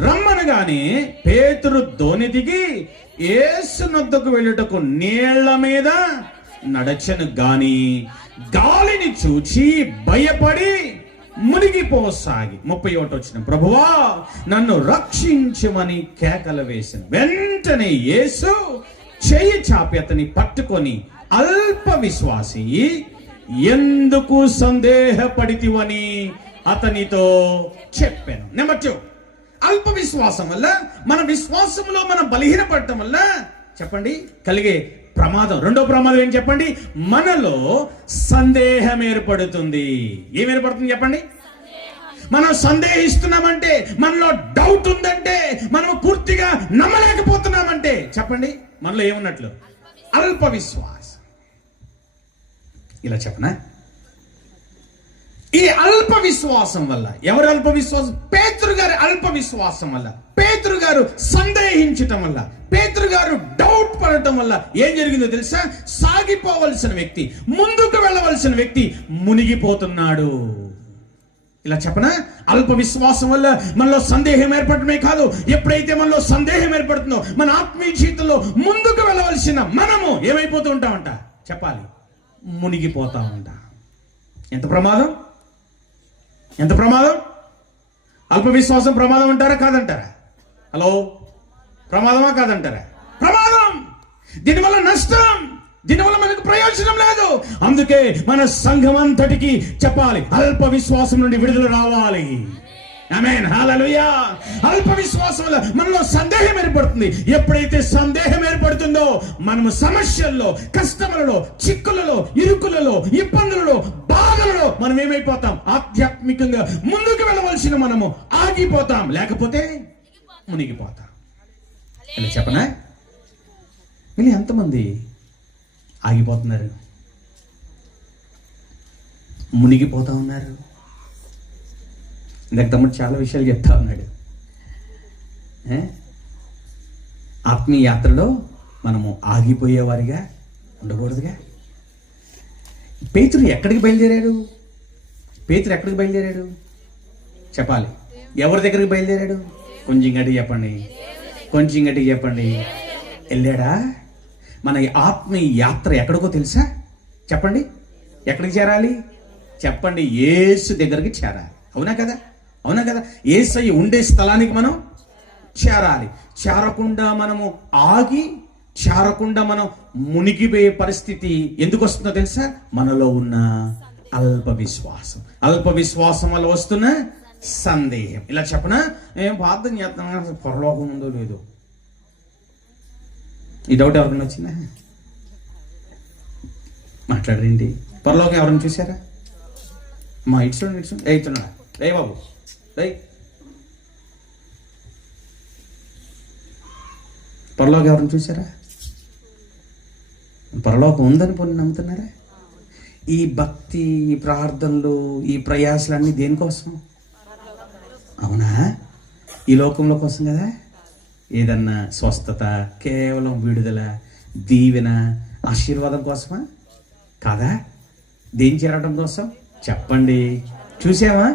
రమ్మనగానే పేతురు దోణి దిగి యేసు నొద్దకు వెళ్ళుటకు నీళ్ల మీద నడచను గాని గాలిని చూచి భయపడి మునిగిపోసాగి 31వ వచనం ప్రభువా నన్ను రక్షించమని కేకలు వేసిన వెంటనే యేసు చెయ్యి చాపి అతని పట్టుకొని అల్ప విశ్వాసి ఎందుకు సందేహపడితివని అతనితో చెప్పాను. నెంబర్ 2, అల్ప విశ్వాసం వల్ల, మన విశ్వాసంలో మనం బలహీనపడటం వల్ల చెప్పండి కలిగే ప్రమాదం. రెండో ప్రమాదం ఏం చెప్పండి? మనలో సందేహం ఏర్పడుతుంది. ఏం ఏర్పడుతుంది చెప్పండి? మనం సందేహిస్తున్నామంటే, మనలో డౌట్ ఉందంటే, మనం పూర్తిగా నమ్మలేకపోతున్నామంటే చెప్పండి మనలో ఏమున్నట్లు? అల్ప విశ్వాసం. ఇలా చెప్పనా? ఈ అల్ప విశ్వాసం వల్ల, ఎవరు అల్ప విశ్వాసం? పేతురు గారి అల్ప విశ్వాసం వల్ల, పేతురు గారు సందేహించటం వల్ల, పేతురు గారు డౌట్ పడటం వల్ల ఏం జరిగిందో తెలుసా? సాగిపోవలసిన వ్యక్తి, ముందుకు వెళ్ళవలసిన వ్యక్తి మునిగిపోతున్నాడు. ఇలా చెప్పనా? అల్ప విశ్వాసం వల్ల మనలో సందేహం ఏర్పడటమే కాదు, ఎప్పుడైతే మనలో సందేహం ఏర్పడుతుందో మన ఆత్మీయ జీవితంలో ముందుకు వెళ్ళవలసిన మనము ఏమైపోతూ ఉంటామంట చెప్పాలి? మునిగిపోతా ఉంటా. ఎంత ప్రమాదం, ఎంత ప్రమాదం! అల్ప విశ్వాసం ప్రమాదం అంటారా కాదంటారా? హలో, ప్రమాదమా కాదంటారా? ప్రమాదం. దీనివల్ల నష్టం, దీనివల్ల మనకు ప్రయోజనం లేదు. అందుకే మన సంఘం అంతటికి చెప్పాలి, అల్ప విశ్వాసం నుండి విడుదల రావాలి. ఆమేన్, హల్లెలూయా. అల్ప విశ్వాసం వల్ల మనలో సందేహం ఏర్పడుతుంది. ఎప్పుడైతే సందేహం ఏర్పడుతుందో మనము సమస్యల్లో, కష్టములలో, చిక్కులలో, ఇరుకులలో, ఇబ్బందులలో, బాధలలో మనం ఏమైపోతాం? ఆధ్యాత్మికంగా ముందుకు వెళ్ళవలసిన మనము ఆగిపోతాం, లేకపోతే మునిగిపోతాం. ఇలా చెప్పనా? వీళ్ళు ఎంతమంది ఆగిపోతున్నారు, మునిగిపోతా ఉన్నారు? ఇందాక తమ్ముడు చాలా విషయాలు చెప్తా ఉన్నాడు. ఆత్మీయ యాత్రలో మనము ఆగిపోయేవారిగా ఉండకూడదుగా. పేతురు ఎక్కడికి బయలుదేరాడు? పేతురు ఎక్కడికి బయలుదేరాడు చెప్పాలి? ఎవరి దగ్గరికి బయలుదేరాడు? కొంచెం గట్టిగా చెప్పండి, కొంచెం గట్టిగా చెప్పండి. వెళ్ళాడా? మన ఆత్మీయ యాత్ర ఎక్కడికో తెలుసా? చెప్పండి, ఎక్కడికి చేరాలి చెప్పండి? యేసు దగ్గరికి చేరాలి. అవునా కదా? అవునా కదా? యేసయ్య ఉండే స్థలానికి మనం చేరాలి. చేరకుండా మనము ఆగి, చేరకుండా మనం మునిగిపోయే పరిస్థితి ఎందుకు వస్తుందో తెలుసా? మనలో ఉన్న అల్ప విశ్వాసం. అల్ప విశ్వాసం వల్ల వస్తున్న సందేహం. ఇలా చెప్పనా? ఏం ప్రార్థన చేస్తున్నాం, పరలోకం ఉందో లేదో, ఈ డౌట్ ఎవరికైనా వచ్చిందా? మాట్లాడరేంటి? పరలోకం ఎవరైనా చూసారా? మా ఇటు ఇస్తున్నాడా? రే బాబు, రే. పరలోకం ఎవరిని చూసారా? పరలోకం ఉందని పోనీ నమ్ముతున్నారా? ఈ భక్తి, ఈ ప్రార్థనలు, ఈ ప్రయాసాలన్నీ దేనికోసం? అవునా? ఈ లోకంలో కోసం కదా. ఏదన్నా స్వస్థత, కేవలం విడుదల, దీవెన, ఆశీర్వాదం కోసమా? కాదా? దేని చేరడం కోసం చెప్పండి? చూసామా?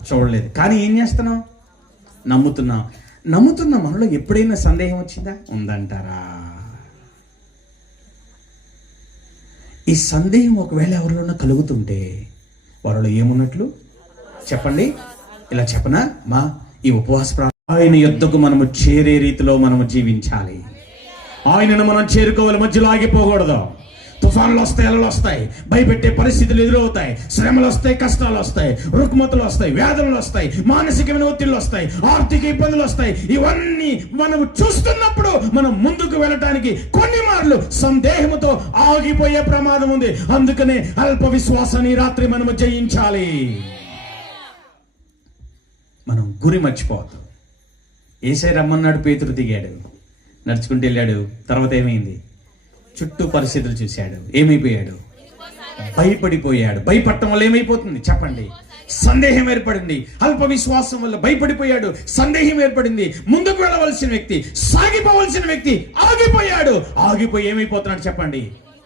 చూడలేదు. కానీ ఏం చేస్తున్నాం? నమ్ముతున్నాం. నమ్ముతున్న మనలో ఎప్పుడైనా సందేహం వచ్చిందా? ఉందంటారా? ఈ సందేహం ఒకవేళ ఎవరిలోనూ కలుగుతుంటే వాళ్ళలో ఏమున్నట్లు చెప్పండి? ఇలా చెప్పనా? మా ఈ ఉపవాస ఆయన యొద్దకు మనము చేరే రీతిలో మనము జీవించాలి. ఆయనను మనం చేరుకోవాలి, మధ్యలో ఆగిపోకూడదు. తుఫాన్లు వస్తాయి, అలలు వస్తాయి, భయపెట్టే పరిస్థితులు ఎదురవుతాయి, శ్రమలు వస్తాయి, కష్టాలు వస్తాయి, రుగ్మతలు వస్తాయి, వ్యాధులు వస్తాయి, మానసికమైన ఒత్తిళ్లు వస్తాయి, ఆర్థిక ఇబ్బందులు వస్తాయి. ఇవన్నీ మనం చూస్తున్నప్పుడు మనం ముందుకు వెళ్ళటానికి కొన్ని మార్లు సందేహంతో ఆగిపోయే ప్రమాదం ఉంది. అందుకనే అల్ప విశ్వాసాన్ని రాత్రి మనము జయించాలి. మనం గురి మర్చిపోతాం. యేసయ్య రమ్మన్నాడు, పేతురు దిగాడు, నడుచుకుంటూ వెళ్ళాడు. తర్వాత ఏమైంది? చుట్టూ పరిస్థితులు చూశాడు, ఏమైపోయాడు? భయపడిపోయాడు. భయపడటం వల్ల ఏమైపోతుంది చెప్పండి? సందేహం ఏర్పడింది. అల్ప విశ్వాసం వల్ల భయపడిపోయాడు, సందేహం ఏర్పడింది. ముందుకు వెళ్ళవలసిన వ్యక్తి, సాగిపోవలసిన వ్యక్తి ఆగిపోయాడు. ఆగిపోయి ఏమైపోతున్నాడు చెప్పండి?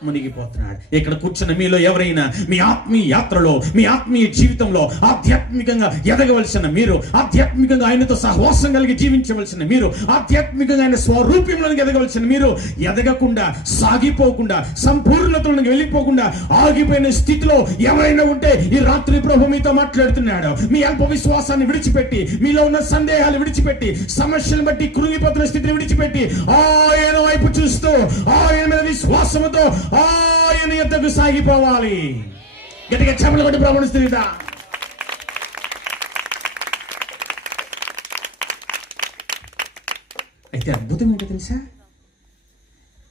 మునిగిపోతున్నాడు. ఇక్కడ కూర్చున్న మీలో ఎవరైనా మీ ఆత్మీయ యాత్రలో, మీ ఆత్మీయ జీవితంలో ఆధ్యాత్మికంగా ఎదగవలసిన మీరు, ఆధ్యాత్మికంగా ఆయనతో సహవాసం కలిగి జీవించవలసిన మీరు, ఆధ్యాత్మికంగా ఆయన స్వరూప్యంలోకి ఎదగవలసిన మీరు, ఎదగకుండా, సాగిపోకుండా, సంపూర్ణతలోకి వెళ్ళిపోకుండా ఆగిపోయిన స్థితిలో ఎవరైనా ఉంటే ఈ రాత్రి ప్రభు మీతో మాట్లాడుతున్నాడు. మీ అల్ప విశ్వాసాన్ని విడిచిపెట్టి, మీలో ఉన్న సందేహాలు విడిచిపెట్టి, సమస్యలను బట్టి కృంగిపోతున్న స్థితిని విడిచిపెట్టి ఆయన వైపు చూస్తూ, ఆయన మీద విశ్వాసముతో ఆయన ఎద్దకు సాగిపోవాలి. గట్టిగా చెమలు కొట్టి ప్రవణిస్తుందా? అయితే అద్భుతం ఏంటో తెలుసా?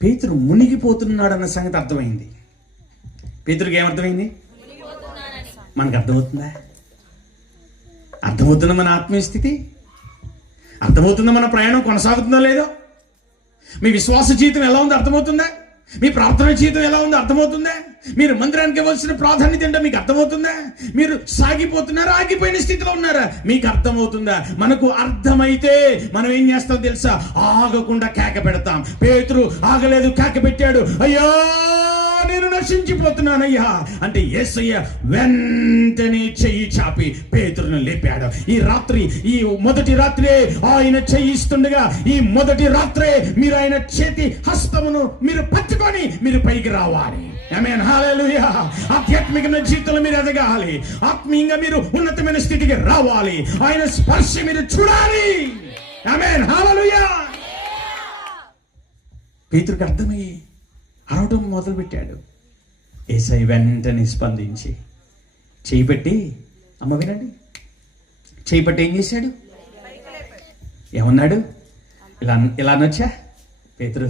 పేతురు మునిగిపోతున్నాడన్న సంగతి అర్థమైంది. పేతురుకి ఏమర్థమైంది? మనకు అర్థమవుతుందా? అర్థమవుతుందా మన ఆత్మీయ స్థితి? అర్థమవుతుందా మన ప్రయాణం కొనసాగుతుందో లేదో? మీ విశ్వాస జీవితం ఎలా ఉందో అర్థమవుతుందా? మీ ప్రార్థన జీవితం ఎలా ఉందో అర్థమవుతుందా? మీరు మందిరానికి ఇవ్వాల్సిన ప్రాధాన్యత ఏంటో మీకు అర్థమవుతుందా? మీరు సాగిపోతున్నారా, ఆగిపోయిన స్థితిలో ఉన్నారా? మీకు అర్థమవుతుందా? మనకు అర్థమైతే మనం ఏం చేస్తాం తెలుసా? ఆగకుండా కేక పెడతాం. పేతురు ఆగలేదు, కేక పెట్టాడు, అయ్యో నేను నశించిపోతున్నానయ్యా అంటే యేసయ్య వెంటనే చెయ్యి చాపి పేతురును లేపాడు. ఈ రాత్రి, ఈ మొదటి రాత్రే ఆయన చెయ్యిస్తుండగా, ఈ మొదటి రాత్రే మీరు ఆయన చేతి హస్తమును మీరు పట్టుకొని మీరు పైకి రావాలి. ఆమేన్, హల్లెలూయా. ఆధ్యాత్మికమైన జీవితంలో మీరు ఎదగాలి, ఆత్మీయంగా మీరు ఉన్నతమైన స్థితికి రావాలి, ఆయన స్పర్శ మీరు చూడాలి. ఆమేన్, హల్లెలూయా. పేతురుకి అర్థమయ్యి అరవటం మొదలు పెట్టాడు. యేసయ్య వెంటనే స్పందించి చేయి పెట్టి, అమ్మ వినండి, చేయి పెట్టి ఏం చేశాడు? ఏమన్నాడు? ఇలా అనొచ్చా? పేతురు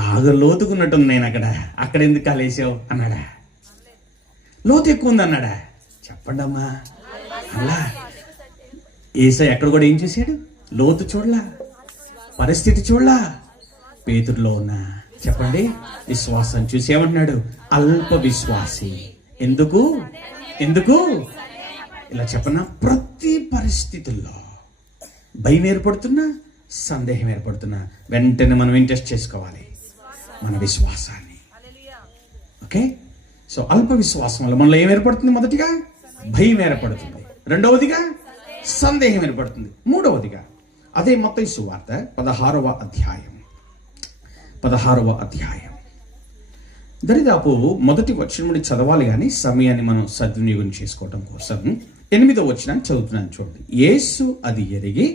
బాగా లోతుకున్నట్టుంది, నేను అక్కడ ఎందుకు కాలేసావు అన్నాడా? లోతు ఎక్కువ ఉంది అన్నాడా? చెప్పండి అమ్మా. అలా యేసయ్య ఎక్కడ కూడా ఏం చేశాడు? లోతు చూడలా, పరిస్థితి చూడలా, పేతురులో ఉన్న చెప్పండి విశ్వాసం చూసి ఏమంటున్నాడు? అల్ప విశ్వాసి. ఎందుకు ఇలా చెప్పనా? ప్రతి పరిస్థితుల్లో భయం ఏర్పడుతున్నా, సందేహం ఏర్పడుతున్నా వెంటనే మనం ఇంట్రెస్ట్ చేసుకోవాలి మన విశ్వాసాన్ని. ఓకే, సో అల్ప విశ్వాసం వల్ల మనలో ఏం ఏర్పడుతుంది? మొదటిగా భయం ఏర్పడుతుంది, రెండవదిగా సందేహం ఏర్పడుతుంది, మూడవదిగా అదే మత్తయి సువార్త 16వ అధ్యాయం దరిదాపు మొదటి వచనం నుండి చదవాలి, కానీ సమయాన్ని మనం సద్వినియోగం చేసుకోవడం కోసం 8వ వచనాన్ని చదువుతున్నాను చూడండి. యేసు అది ఎరిగి,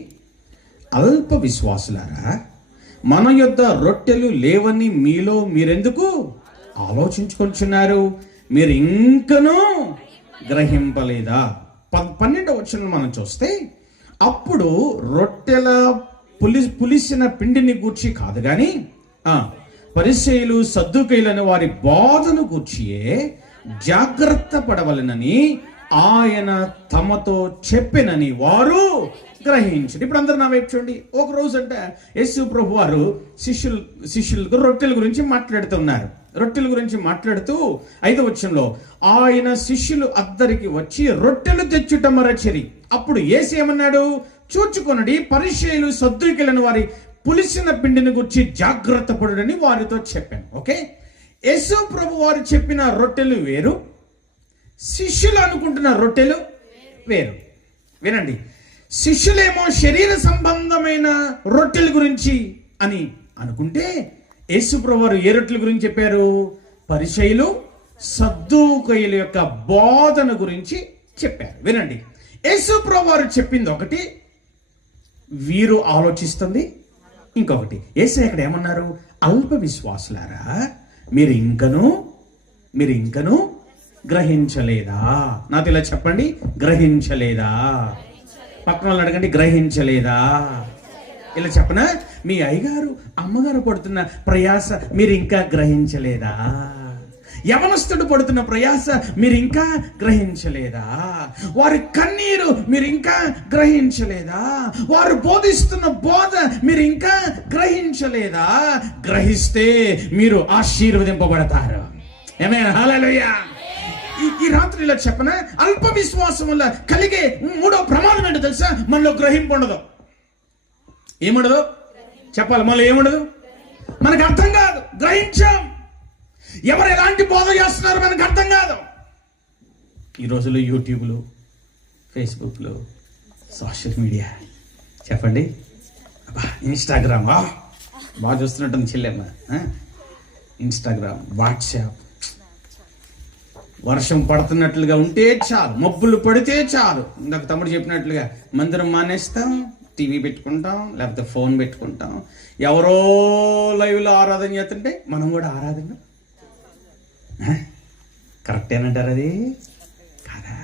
అల్ప విశ్వాసులారా, మన యొద్ద రొట్టెలు లేవని మీలో మీరెందుకు ఆలోచించుకొంటున్నారు? మీరు ఇంకనూ గ్రహింపలేదా? 12వ వచనం మనం చూస్తే, అప్పుడు రొట్టెల పులిసిన పిండిని గూర్చి కాదు గాని పరిసయ్యులు సద్దూకయ్యులైన వారి బోధను గూర్చియే జాగ్రత్త పడవలెనని ఆయన తమతో చెప్పెనని వారు గ్రహించండి. ఇప్పుడు అందరు నా వైపు చూడండి. ఒక రోజు అంటే యేసు ప్రభు వారు శిష్యులకు రొట్టెల గురించి మాట్లాడుతున్నారు. రొట్టెల గురించి మాట్లాడుతూ 5వ వచనంలో ఆయన శిష్యులు అద్దరికి వచ్చి రొట్టెలు తెచ్చుట మరచిరి. అప్పుడు యేసు ఏమన్నాడు? చూచుకొనడి, పరిసయ్యులు సద్దూకయ్యులైన వారి పులిసిన పిండిని గురించి జాగ్రత్త పడుడని వారితో చెప్పాను. ఓకే, యేసు ప్రభు వారు చెప్పిన రొట్టెలు వేరు, శిష్యులు అనుకుంటున్న రొట్టెలు వేరు. వినండి, శిష్యులేమో శరీర సంబంధమైన రొట్టెల గురించి అని అనుకుంటే, యేసు ప్రభు వారు ఏ రొట్టెల గురించి చెప్పారు? పరిసయ్యులు సద్దూకయ్యుల యొక్క బోధన గురించి చెప్పారు. వినండి, యేసు ప్రభు వారు చెప్పింది ఒకటి, వీరు ఆలోచిస్తుంది ఇంకొకటి. యేసయ్య ఇక్కడ ఏమన్నారు? అల్ప విశ్వాసులారా, మీరు ఇంకను గ్రహించలేదా? నాతో ఇలా చెప్పండి, గ్రహించలేదా? పక్కన వాళ్ళు అడగండి, గ్రహించలేదా? ఇలా చెప్పనా? మీ అయ్యగారు అమ్మగారు పడుతున్న ప్రయాస మీరు ఇంకా గ్రహించలేదా? యవనస్తుడు పడుతున్న ప్రయాస మీరు ఇంకా గ్రహించలేదా? వారి కన్నీరు మీరు ఇంకా గ్రహించలేదా? వారు బోధిస్తున్న బోధ మీరు ఇంకా గ్రహించలేదా? గ్రహిస్తే మీరు ఆశీర్వదింపబడతారు. ఆమేన్, హల్లెలూయా. ఈ రాత్రి ఇలా చెప్పన, అల్ప విశ్వాసం వల్ల కలిగే మూడో ప్రమాదం ఏంటో తెలుసా? మనలో గ్రహింపు ఉండదు. ఏముండదు చెప్పాలి? మనలో ఏముండదు? మనకు అర్థం కాదు, గ్రహించాం. ఎవరు ఎలాంటి బోధ చేస్తున్నారు మనకు అర్థం కాదు. ఈ రోజుల్లో యూట్యూబ్లు, ఫేస్బుక్లు, సోషల్ మీడియా, చెప్పండి, ఇన్స్టాగ్రామ్ బాగా చూస్తున్నట్టుంది చెల్లెమ్మ. ఇన్స్టాగ్రామ్, వాట్సాప్, వర్షం పడుతున్నట్లుగా ఉంటే చాలు, మబ్బులు పడితే చాలు, ఇందాక తమ్ముడు చెప్పినట్లుగా మందిరం మానేస్తాం, టీవీ పెట్టుకుంటాం, లేకపోతే ఫోన్ పెట్టుకుంటాం. ఎవరో లైవ్లో ఆరాధన చేస్తుంటే మనం కూడా ఆరాధన. కరెక్టేనంటారు అది కాదా?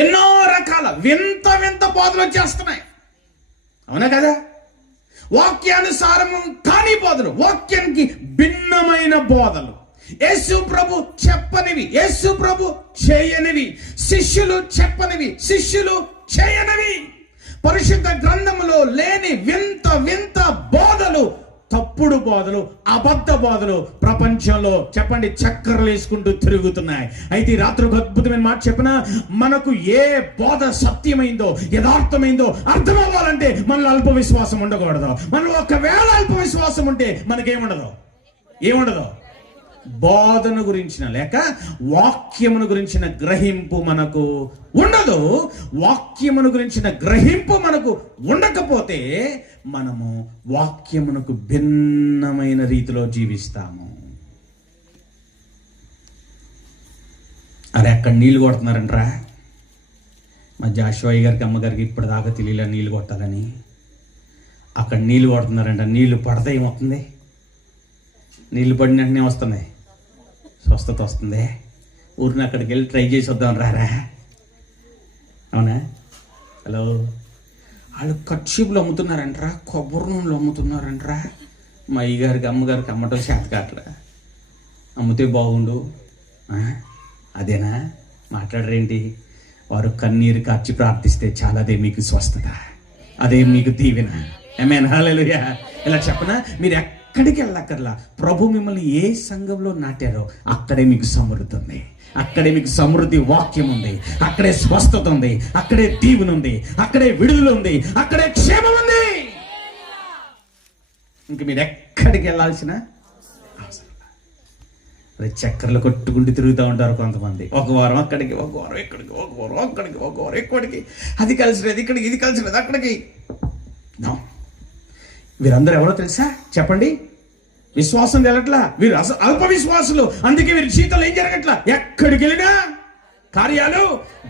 ఎన్నో రకాల వింత వింత బోధలు వచ్చేస్తున్నాయి, అవునా కదా? వాక్యానుసారము కాని బోధలు, వాక్యానికి భిన్నమైన బోధలు, యేసు ప్రభు చెప్పనివి, యేసు ప్రభు చేయనివి, శిష్యులు చెప్పనివి, శిష్యులు చేయనివి, పరిశుద్ధ గ్రంథములో లేని వింత వింత బోధలు, తప్పుడు బోధలు, అబద్ధ బోధలు ప్రపంచంలో చెప్పండి చక్కర్లు వేసుకుంటూ తిరుగుతున్నాయి. అయితే ఈ రాత్రి ఒక అద్భుతమైన మాట చెప్పిన, మనకు ఏ బోధ సత్యమైందో యథార్థమైందో అర్థం అవ్వాలంటే మనలో అల్ప విశ్వాసం ఉండకూడదు. మనలో ఒకవేళ అల్ప విశ్వాసం ఉంటే మనకేముండదు? ఏముండదు? బోధన గురించిన లేక వాక్యమును గురించిన గ్రహింపు మనకు ఉండదు. వాక్యమును గురించిన గ్రహింపు మనకు ఉండకపోతే మనము వాక్యమునకు భిన్నమైన రీతిలో జీవిస్తాము. అరే అక్కడ నీళ్లు కొడుతున్నారంట్రా, మా జాషువయ్య గారికి అమ్మగారికి ఇప్పటిదాకా తెలియలే నీళ్లు కొట్టాలని. అక్కడ నీళ్లు కొడుతున్నారంట. నీళ్లు పడితే ఏమవుతుంది? నీళ్లు పడిన వెంటనే వస్తున్నాయి, స్వస్థత వస్తుంది. ఊరిని అక్కడికి వెళ్ళి ట్రై చేసి వద్దాం రారా, అవునా? హలో, వాళ్ళు కర్చీపులు అమ్ముతున్నారంటరా, కొబ్బరి నూనెలు అమ్ముతున్నారంటరా. మా అయ్యగారికి అమ్మగారికి అమ్మటం చేత కాట్లా, అమ్మితే బాగుండు. అదేనా మాట్లాడరేంటి? వారు కన్నీరు కార్చి ప్రార్థిస్తే చాలా, అదే మీకు స్వస్థత, అదే మీకు దీవెన. ఆమేన్, హల్లెలూయా. ఇలా చెప్పనా, మీరు ఎక్కడికి వెళ్ళక్కర్లా. ప్రభు మిమ్మల్ని ఏ సంఘంలో నాటారో అక్కడే మీకు సమృద్ధి ఉంది, అక్కడే మీకు సమృద్ధి వాక్యం ఉంది, అక్కడే స్వస్థత ఉంది, అక్కడే దీవెన ఉంది, అక్కడే విడుదల ఉంది, అక్కడే క్షేమం ఉంది. ఇంక మీరు ఎక్కడికి వెళ్ళాల్సిన అవసరం లేదు. చక్కర్లు కొట్టుకుంటూ తిరుగుతూ ఉంటారు కొంతమంది. ఒక వారం అక్కడికి, ఒక వారం ఎక్కడికి, ఒక వారం అక్కడికి, ఒక వారం ఎక్కడికి, అది కలిసినది ఇక్కడికి, ఇది కలిసినది అక్కడికి. వీరందరూ ఎవరో తెలుసా? చెప్పండి. విశ్వాసం తెలట్లా, వీరు అల్ప విశ్వాసులు. అందుకే వీరి జీవితంలో ఏం జరగట్లా, ఎక్కడికి వెళ్ళినా కార్యాలు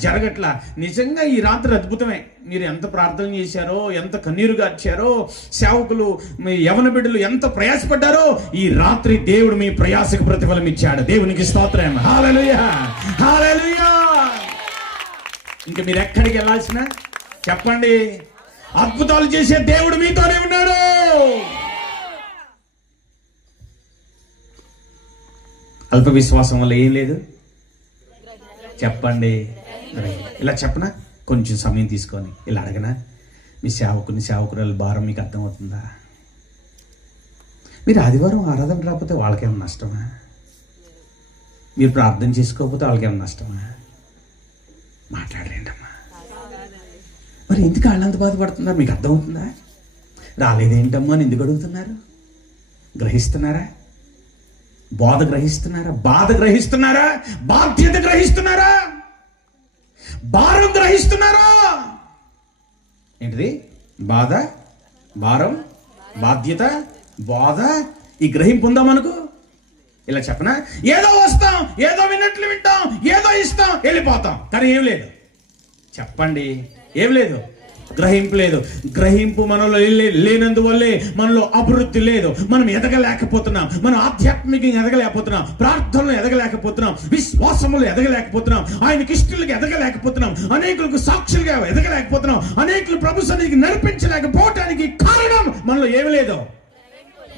జరగట్లా. నిజంగా ఈ రాత్రి అద్భుతమే. మీరు ఎంత ప్రార్థన చేశారో, ఎంత కన్నీరు గార్చారో, సేవకులు మీ యవన బిడ్డలు ఎంత ప్రయాసపడ్డారో, ఈ రాత్రి దేవుడు మీ ప్రయాసకు ప్రతిఫలం ఇచ్చాడు. దేవునికి స్తోత్రం, హల్లెలూయా, హల్లెలూయా. ఇంకా మీరు ఎక్కడికి వెళ్ళాల్సిన చెప్పండి, అద్భుతాలు చేసే దేవుడు మీతోనే ఉన్నాడు. అల్ప విశ్వాసం వల్ల ఏం లేదు చెప్పండి. ఇలా చెప్పనా, కొంచెం సమయం తీసుకొని ఇలా అడగనా, మీ సేవకుని సేవకురాలు భారం మీకు అర్థమవుతుందా? మీరు ఆదివారం ఆరాధన రాకపోతే వాళ్ళకేమన్నా నష్టమా? మీరు ప్రార్థన చేసుకోకపోతే వాళ్ళకేమన్నా నష్టమా? మాట్లాడలేండమ్మా. మరి ఎందుకు వాళ్ళంత బాధపడుతున్నారు? మీకు అర్థమవుతుందా? రాలేదేంటమ్మా అని ఎందుకు అడుగుతున్నారు? గ్రహిస్తున్నారా? బోధ గ్రహిస్తున్నారా? బాధ గ్రహిస్తున్నారా? బాధ్యత గ్రహిస్తున్నారా? భారం గ్రహిస్తున్నారా? ఏంటిది? బాధ, భారం, బాధ్యత, బోధ, ఈ గ్రహింపు ఉందా మనకు? ఇలా చెప్పనా, ఏదో వస్తాం, ఏదో విన్నట్లు వింటాం, ఏదో ఇస్తాం, వెళ్ళిపోతాం, కానీ ఏం లేదు. చెప్పండి, ఏం లేదు, గ్రహింపు లేదు. గ్రహింపు మనలో లేనందువల్లే మనలో అభివృద్ధి లేదు. మనం ఎదగలేకపోతున్నాం, మనం ఆధ్యాత్మికంగా ఎదగలేకపోతున్నాం, ప్రార్థనలో ఎదగలేకపోతున్నాం, విశ్వాసములు ఎదగలేకపోతున్నాం, ఆయనకి ఇష్టలుగా ఎదగలేకపోతున్నాం, అనేకులకు సాక్షులుగా ఎదగలేకపోతున్నాం, అనేకులు ప్రభు సన్నిధికి నడిపించలేకపోవటానికి కారణం మనలో ఏమి లేదు,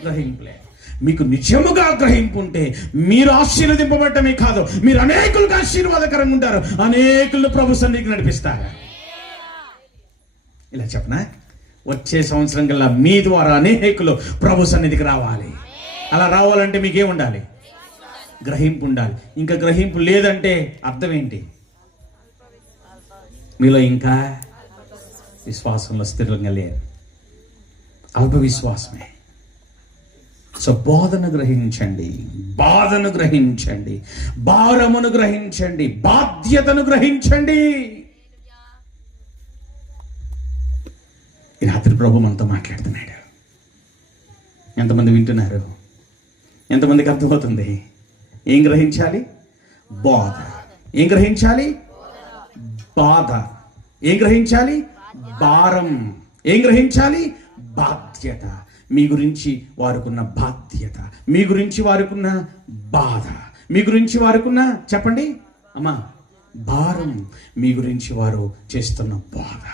గ్రహింపు లేదు. మీకు నిజముగా గ్రహింపు ఉంటే మీరు ఆశీర్వదింపబడటమే కాదు, మీరు అనేకులకు ఆశీర్వాదకరంగా ఉంటారు, అనేకులను ప్రభు సన్నిధికి నడిపిస్తారు. ఇలా చెప్పనా, వచ్చే సంవత్సరం కల్లా మీ ద్వారా అనేకులు ప్రభు సన్నిధికి రావాలి. అలా రావాలంటే మీకేం ఉండాలి? గ్రహింపు ఉండాలి. ఇంకా గ్రహింపు లేదంటే అర్థం ఏంటి? మీలో ఇంకా విశ్వాసంలో స్థిరంగా లేరు, అల్ప విశ్వాసమే. సో బోధను గ్రహించండి, బాధను గ్రహించండి, భారమును గ్రహించండి, బాధ్యతను గ్రహించండి. ఈ రాత్రి ప్రభు మనతో మాట్లాడుతున్నాడు. ఎంతమంది వింటున్నారు? ఎంతమందికి అర్థమవుతుంది? ఏం గ్రహించాలి? బోధ. ఏం గ్రహించాలి? బాధ. ఏం గ్రహించాలి? భారం. ఏం గ్రహించాలి? బాధ్యత. మీ గురించి వారుకున్న బాధ్యత, మీ గురించి వారుకున్న బాధ, మీ గురించి వారుకున్న, చెప్పండి అమ్మా, భారం, మీ గురించి వారు చేస్తున్న బాధ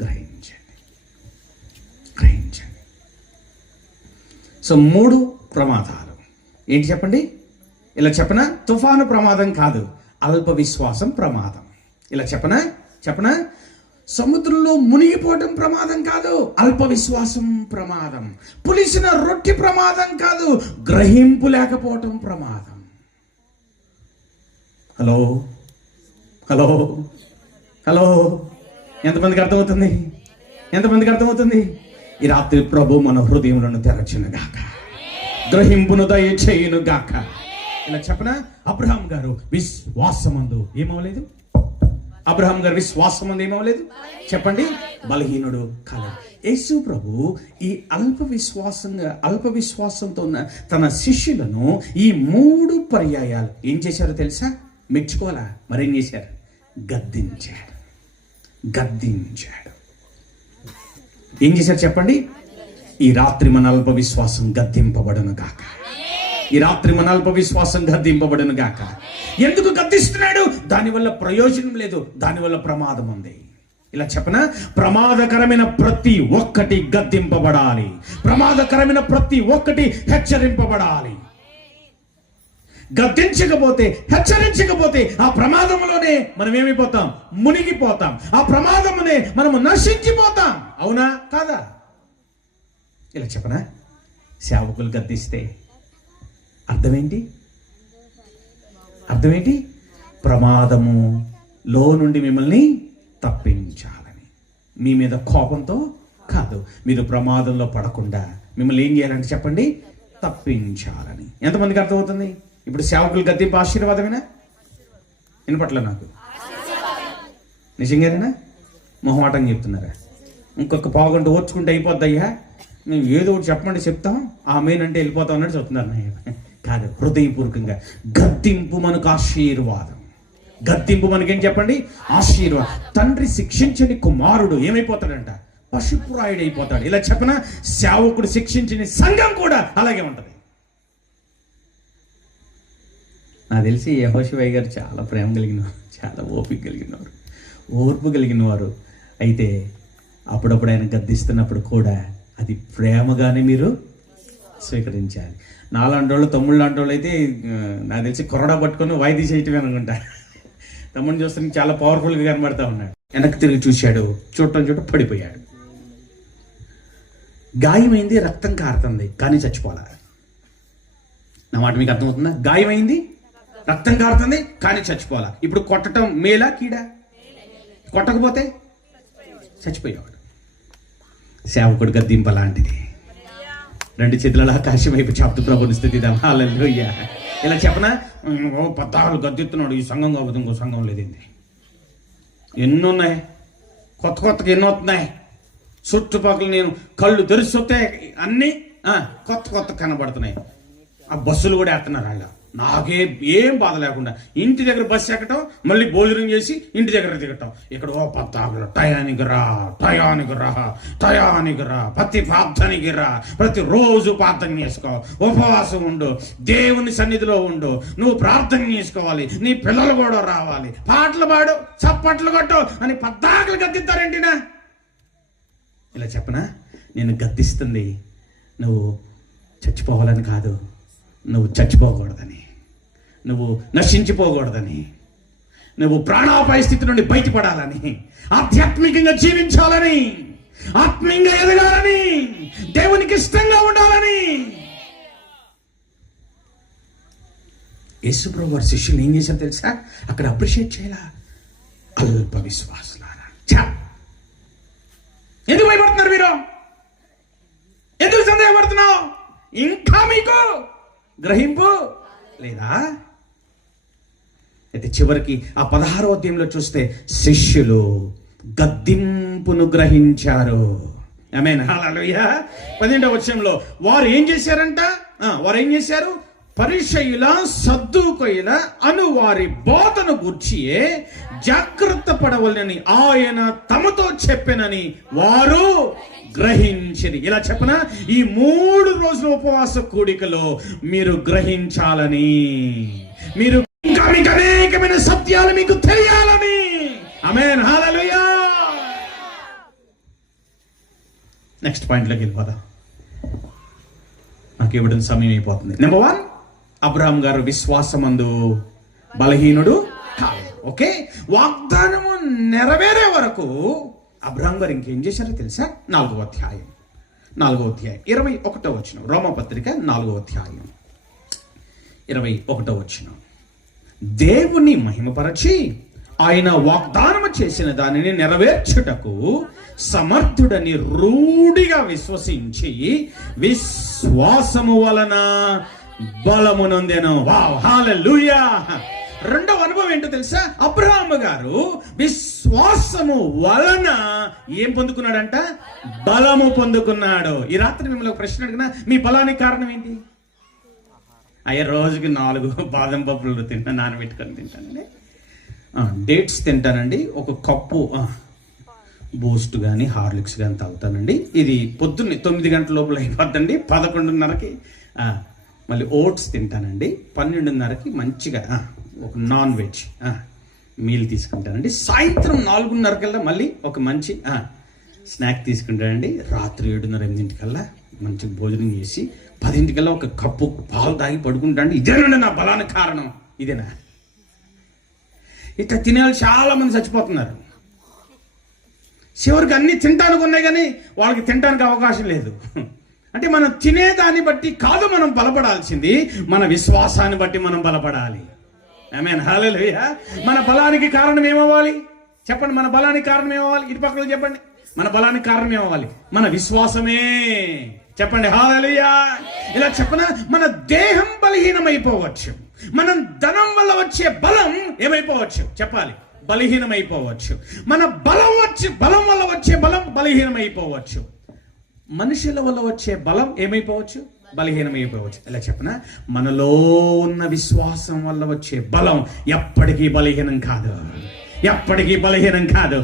గ్రహించండి, గ్రహించండి. సో 3 ప్రమాదాలు ఏంటి చెప్పండి? ఇలా చెప్పనా, తుఫాను ప్రమాదం కాదు, అల్ప విశ్వాసం ప్రమాదం. ఇలా చెప్పనా, సముద్రంలో మునిగిపోవటం ప్రమాదం కాదు, అల్ప విశ్వాసం ప్రమాదం. పులిసిన రొట్టె ప్రమాదం కాదు, గ్రహింపు లేకపోవటం ప్రమాదం. హలో హలో హలో, ఎంతమందికి అర్థమవుతుంది? ఎంతమందికి అర్థమవుతుంది? ఈ రాత్రి ప్రభు మన హృదయములను తెరచును గాక, గ్రహింపును దయచేయును గాక. ఇలా చెప్పనా, అబ్రహాం గారు విశ్వాసమందు ఏమవలేదు? అబ్రహాం గారు విశ్వాసమందు ఏమవలేదు? చెప్పండి, బలహీనుడు కాలేదు. యేసు ప్రభు ఈ అల్ప విశ్వాసంతో ఉన్న తన శిష్యులను ఈ 3 పర్యాయాలు ఏం చేశారో తెలుసా? మెచ్చుకోవాలా? మరేం చేశారు? గద్దించాడు. ఏం చేశారు చెప్పండి? ఈ రాత్రి మన అల్ప విశ్వాసం గద్దింపబడును గాక. ఈ రాత్రి మన అల్ప విశ్వాసం గద్దింపబడును గాక. ఎందుకు గద్దిస్తున్నాడు? దానివల్ల ప్రయోజనం లేదు, దానివల్ల ప్రమాదం ఉంది. ఇలా చెప్పనా, ప్రమాదకరమైన ప్రతి ఒక్కటి గద్దింపబడాలి, ప్రమాదకరమైన ప్రతి ఒక్కటి హెచ్చరింపబడాలి. గద్దించకపోతే, హెచ్చరించకపోతే ఆ ప్రమాదంలోనే మనం ఏమైపోతాం? మునిగిపోతాం. ఆ ప్రమాదమునే మనము నశించిపోతాం. అవునా కాదా? ఇలా చెప్పనా, సేవకులు గద్దిస్తే అర్థమేంటి? ప్రమాదములో నుండి మిమ్మల్ని తప్పించాలని. మీ మీద కోపంతో కాదు, మీరు ప్రమాదంలో పడకుండా మిమ్మల్ని ఏం చేయాలంటే చెప్పండి, తప్పించాలని. ఎంతమందికి అర్థమవుతుంది? ఇప్పుడు సేవకులు గద్దింపు ఆశీర్వాదమేనా? వినపట్ల నాకు నిజంగానేనా? మొహమాటం చెప్తున్నారా? ఇంకొక పావుగంట ఓర్చుకుంటే అయిపోద్దయ్యా, మేము ఏదో ఒకటి చెప్పమంటే చెప్తాం, ఆమెనంటే వెళ్ళిపోతాం అన్నట్టు చెప్తున్నారు. కాదు, హృదయపూర్వకంగా గద్దింపు మనకు ఆశీర్వాదం. గద్దింపు మనకేం చెప్పండి? ఆశీర్వాదం. తండ్రి శిక్షించని కుమారుడు ఏమైపోతాడంట? పశుప్రాయుడు అయిపోతాడు. ఇలా చెప్పనా, సేవకుడు శిక్షించని సంఘం కూడా అలాగే ఉంటది. నాకు తెలిసి యెహోషువ గారు చాలా ప్రేమ కలిగిన వారు, చాలా ఓపిక కలిగిన వారు, ఓర్పు కలిగిన వారు. అయితే అప్పుడప్పుడు ఆయన గద్దిస్తున్నప్పుడు కూడా అది ప్రేమగానే మీరు స్వీకరించాలి. నాలాంటి వాళ్ళు, తమ్ముళ్ళు లాంటి వాళ్ళు అయితే నాకు తెలిసి కొరడా పట్టుకొని వాయిదీ చేయటమే అనుకుంటా. తమ్ముడిని చూస్తే చాలా పవర్ఫుల్గా కనబడతా ఉన్నాడు. వెనక్కి తిరిగి చూశాడు, చూడటం పడిపోయాడు. గాయమైంది, రక్తం కారుతుంది, కానీ చచ్చిపోలే. నా మాట మీకు అర్థమవుతుందా? గాయమైంది, రక్తం కారుతుంది, కానీ చచ్చిపోలే. ఇప్పుడు కొట్టడం మేలా కీడా? కొట్టకపోతే చచ్చిపోయేవాడు. సేవకుడు గద్దింపు లాంటిది. 2 చేతుల ఆకాశం వైపు చాపుతూ ప్రభుని స్థితిద్దాం. హల్లెలూయా. ఇలా చెప్పనా, 14 గద్దెత్తున్నాడు, ఈ సంఘం కాకపోతే ఇంకో సంఘం లేదండి. ఎన్నున్నాయి, కొత్తగా ఎన్నో వస్తున్నాయి చుట్టుపక్కల. నేను కళ్ళు తెరిస్తే అన్నీ కొత్త కనబడుతున్నాయి. ఆ బస్సులు కూడా వేస్తున్నారు. వాళ్ళు నాకేం బాధ లేకుండా ఇంటి దగ్గర బస్సు ఎక్కటం, మళ్ళీ భోజనం చేసి ఇంటి దగ్గర దిగటం. ఇక్కడ 14 టయానికి రా, ప్రతి ప్రార్థనకి రా, ప్రతిరోజు ప్రార్థన చేసుకో, ఉపవాసం ఉండు, దేవుని సన్నిధిలో ఉండు, నువ్వు ప్రార్థన చేసుకోవాలి, నీ పిల్లలు కూడా రావాలి, పాటలు పాడు, చప్పట్లు కొట్టు అని 14 గద్దిస్తారేంటినా? ఇలా చెప్పనా, నేను గద్దిస్తుంది నువ్వు చచ్చిపోవాలని కాదు, నువ్వు చచ్చిపోకూడదని, నువ్వు నశించిపోకూడదని, నువ్వు ప్రాణాపాయ స్థితి నుండి బయటపడాలని, ఆధ్యాత్మికంగా జీవించాలని, ఆత్మీయంగా ఎదగాలని, దేవునికి ఇష్టంగా ఉండాలని. యేసుప్రభు వారి శిష్యులు ఏం చేశారు తెలుసా? అక్కడ అప్రిషియేట్ చేయాలా? అల్ప విశ్వాసులారా, ఎందుకు భయపడుతున్నారు మీరు? ఎందుకు సందేహపడుతున్నావు? ఇంకా మీకు గ్రహింపు లేదా? అయితే చివరికి ఆ 16వ అధ్యాయంలో చూస్తే శిష్యులు గద్దింపును గ్రహించారు. ఆమేన్, హల్లెలూయా. 12వ వచనంలో వారు ఏం చేశారంట? వారు ఏం చేశారు? పరిసయ్యుల సద్దూకయ్యుల అను వారి బోధను గూర్చియే జాగ్రత్త పడవలనని ఆయన తమతో చెప్పెనని వారు గ్రహించింది. ఇలా చెప్పనా, ఈ 3 రోజుల ఉపవాస కూడికలో మీరు గ్రహించాలని, మీరు ఇంకా మీకు అనేకమైన సత్యాలు మీకు తెలియాలని. ఆమేన్, హల్లెలూయా. నెక్స్ట్ పాయింట్లోకి వెళ్ళిపోదాం, నాకు ఇవ్వడం సమయం అయిపోతుంది. నెంబర్ 1, అబ్రహాం గారు విశ్వాసమందు బలహీనుడు కాదు. ఓకే, వాగ్దానము నెరవేరే వరకు అబ్రహాం గారు ఇంకేం చేశారో తెలుసా? 4వ అధ్యాయం 21వ వచనం, రోమపత్రిక 4వ అధ్యాయం 21వ వచనం. దేవుని మహిమపరచి ఆయన వాగ్దానము చేసిన దానిని నెరవేర్చుటకు సమర్థుడని రూఢిగా విశ్వసించి విశ్వాసము వలన బలము నొందెను. వావ్, హల్లెలూయా. రెండవ అనుభవం ఏంటో తెలుసా? అబ్రహాము గారు విశ్వాసము వలన ఏం పొందుకున్నాడంట? బలము పొందుకున్నాడు. ఈ రాత్రి మిమ్మల్ని ఒక ప్రశ్న అడిగినా, మీ బలానికి కారణం ఏంటి? అయ్యా, రోజుకి 4 బాదం పప్పులు నానబెట్టుకొని తింటానండి, డేట్స్ తింటానండి, ఒక కప్పు బూస్ట్ కానీ హార్లిక్స్ కానీ తాగుతానండి. ఇది పొద్దున్నే 9 గంటల లోపల అయిపోద్దండి. 11:30కి మళ్ళీ ఓట్స్ తింటానండి. 12:30కి మంచిగా ఒక నాన్ వెజ్ మీల్ తీసుకుంటానండి. సాయంత్రం 4:30కల్లా మళ్ళీ ఒక మంచి స్నాక్ తీసుకుంటానండి. రాత్రి 7:30-8 మంచి భోజనం చేసి 10 ఒక కప్పు పాలు తాగి పడుకుంటానండి. ఇదేనండి నా బలానికి కారణం. ఇదేనా? ఇట్లా తినేవాళ్ళు చాలా మంది చచ్చిపోతున్నారు. చివరికి అన్ని తినడానికి ఉన్నాయి కానీ వాళ్ళకి తినడానికి అవకాశం లేదు. అంటే మనం తినేదాన్ని బట్టి కాదు మనం బలపడాల్సింది, మన విశ్వాసాన్ని బట్టి మనం బలపడాలి. ఆమేన్, హల్లెలూయా. మన బలానికి కారణం ఏమవ్వాలి చెప్పండి? మన బలానికి కారణం ఏమవ్వాలి? ఇటు పక్కన చెప్పండి. మన బలానికి కారణం ఏమవ్వాలి? మన విశ్వాసమే. చెప్పండి, హల్లెలూయా. ఇలా చెప్పనా, మన దేహం బలహీనమైపోవచ్చు, మనం ధనం వల్ల వచ్చే బలం ఏమైపోవచ్చు చెప్పాలి? బలహీనమైపోవచ్చు. మన బలం వల్ల వచ్చే బలం బలహీనమైపోవచ్చు. మనుషుల వల్ల వచ్చే బలం ఏమైపోవచ్చు? బలహీనమైపోవచ్చు. ఇలా చెప్పనా, మనలో ఉన్న విశ్వాసం వల్ల వచ్చే బలం ఎప్పటికీ బలహీనం కాదు, ఎప్పటికీ బలహీనం కాదు.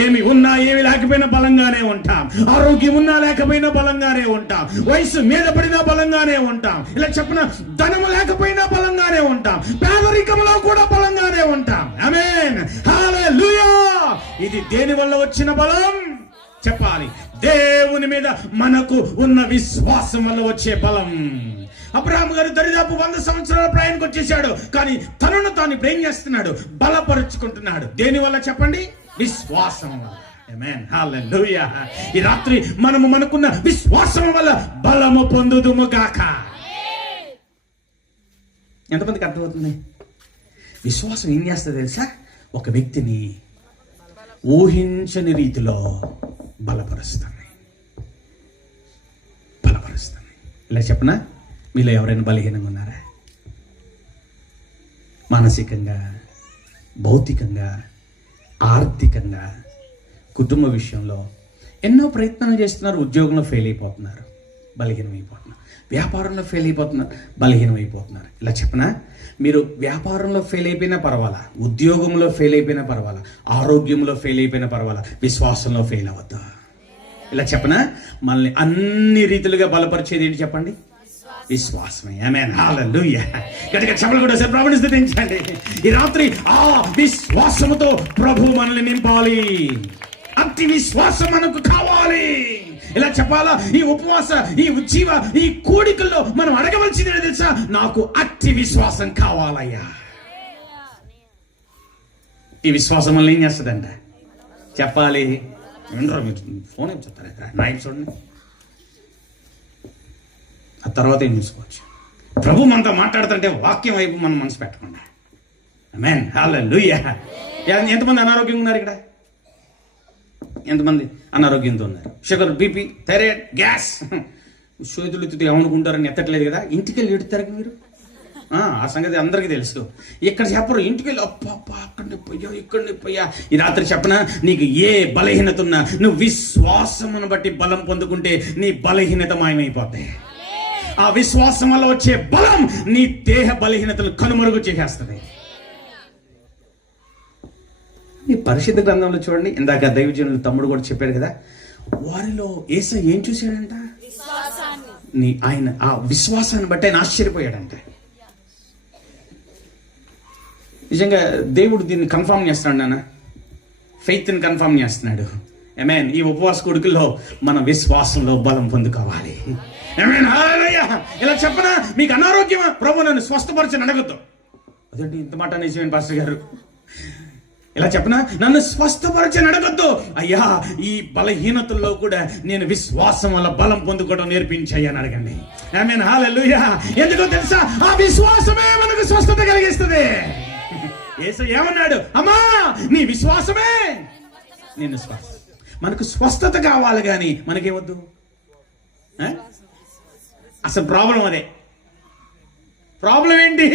ఏమి ఉన్నా ఏమి లేకపోయినా బలంగానే ఉంటాం. ఆరోగ్యం ఉన్నా లేకపోయినా బలంగానే ఉంటాం. వయసు మీద పడినా బలంగానే ఉంటాం. ఇలా చెప్పిన ధనము లేకపోయినా బలంగానే ఉంటాం. పేదరికంలో కూడా బలంగానే ఉంటాం. ఆమేన్, హల్లెలూయా. ఇది దేని వల్ల వచ్చిన బలం చెప్పాలి? దేవుని మీద మనకు ఉన్న విశ్వాసం వల్ల వచ్చే బలం. అబ్రహాము గారు దరిదాపు 100 సంవత్సరాల ప్రయాణానికి వచ్చేసాడు, కానీ తనను తాను ఇప్పుడు ఏం చేస్తున్నాడు? బలపరుచుకుంటున్నాడు. దేని వల్ల చెప్పండి? విశ్వాసం వల్ల. ఆమేన్, హల్లెలూయా. ఈ రాత్రి మనము మనకున్న విశ్వాసం వల్ల బలము పొందుదుము గాక. ఎంతమందికి అర్థమవుతుంది? విశ్వాసం ఏం చేస్తుంది తెలుసా? ఒక వ్యక్తిని ఊహించని రీతిలో బలపరుస్తుంది. ఇలా చెప్పనా, మీలో ఎవరైనా బలహీనంగా ఉన్నారా? మానసికంగా, భౌతికంగా, ఆర్థికంగా, కుటుంబ విషయంలో ఎన్నో ప్రయత్నాలు చేస్తున్నారు, ఉద్యోగంలో ఫెయిల్ అయిపోతున్నారు, బలహీనమైపోతున్నారు. వ్యాపారంలో ఫెయిల్ అయిపోతున్నారు, బలహీనమైపోతున్నారు. ఇలా చెప్పనా, మీరు వ్యాపారంలో ఫెయిల్ అయిపోయినా పర్వాలా, ఉద్యోగంలో ఫెయిల్ అయిపోయినా పర్వాలా, ఆరోగ్యంలో ఫెయిల్ అయిపోయినా పర్వాలా, విశ్వాసంలో ఫెయిల్ అవ్వద్దు. ఇలా చెప్పనా, మనల్ని అన్ని రీతిలుగా బలపరిచేది ఏంటి చెప్పండి? విశ్వాసమే. ఆమేన్, హల్లెలూయా. గట్టిగా చెప్పలు కూడా సార్ ప్రభుని స్తుతించండి. ఈ రాత్రి ఆ విశ్వాసముతో ప్రభు మనల్ని నింపాలి. అతి విశ్వాసం మనకు కావాలి. ఇలా చెప్పాలా, ఈ ఉపవాస, ఈ ఉజ్జీవ, ఈ కూడికల్లో మనం అడగవలసింది ఏంటో తెలుసా? నాకు అట్టి విశ్వాసం కావాలయ్యా. ఈ విశ్వాసం వల్ల ఏం చేస్తుందంట చెప్పాలి. వినరా మీరు? ఫోన్ ఏం చెప్తారా? నైట్ చూడండి, ఆ తర్వాత ఏం చూసుకోవచ్చు. ప్రభు మనతో మాట్లాడుతుంటే వాక్యం వైపు మనం మనసు పెట్టకుండా. ఆమేన్, హల్లెలూయా. ఎంతమంది అనారోగ్యంగా ఉన్నారు ఇక్కడ? ఎంతమంది అనారోగ్యంతో ఉన్నారు? Sugar, BP, thyroid, gas. చేతులు ఎత్తితే ఏమనుకుంటారని ఎత్తట్లేదు కదా, ఇంటికి వెళ్ళి ఎడుతారు మీరు. ఆ సంగతి అందరికీ తెలుసు. ఇక్కడ చెప్పరు, ఇంటికి వెళ్ళి అప్ప అక్కడ నొప్పయ్యా, ఇక్కడ నొప్పయ్యా. ఈ రాత్రి చెప్పనా, నీకు ఏ బలహీనత ఉన్నా నువ్వు విశ్వాసమును బట్టి బలం పొందుకుంటే నీ బలహీనత మాయమైపోతాయి. ఆ విశ్వాసం వల్ల వచ్చే బలం నీ దేహ బలహీనతలు కనుమరుగు చేసేస్తుంది. ఈ పరిశుద్ధ గ్రంథంలో చూడండి, ఇందాక దైవజనులు తమ్ముడు కూడా చెప్పాడు కదా, వారిలో యేసయ్య ఏం చూశాడంట? ఆయన ఆ విశ్వాసాన్ని బట్టి ఆయన ఆశ్చర్యపోయాడంట. నిజంగా దేవుడు దీన్ని కన్ఫర్మ్ చేస్తున్నాడు నాన్న, ఫెయిత్ని కన్ఫర్మ్ చేస్తున్నాడు. ఆమేన్. ఈ ఉపవాస కొడుకుల్లో మన విశ్వాసంలో బలం పొందుకోవాలి. ఆమేన్, హల్లెలూయా. ఇలా చెప్పనా, మీకు అనారోగ్యమా? ప్రభు నన్ను స్వస్థపరచని అడగద్దు. అదేంటి ఇంత మాట నిజమైన పాస్టర్ గారు? ఇలా చెప్పనా, నన్ను స్వస్థపరచని అడగద్దు. అయ్యా, ఈ బలహీనతల్లో కూడా నేను విశ్వాసం వల్ల బలం పొందుకోవడం నేర్పించయ్యా అని అడగండి. ఆమేన్, హల్లెలూయా. ఎందుకో తెలుసా? ఆ విశ్వాసమే మనకు స్వస్థత కలిగిస్తుంది. యేసయ్య ఏమన్నాడు? అమ్మా, నీ విశ్వాసమే నిన్ను స్వస్థ. మనకు స్వస్థత కావాలి కానీ మనకేవద్దు. అసలు ప్రాబ్లం అదే. ప్రాబ్లం ఏంటి?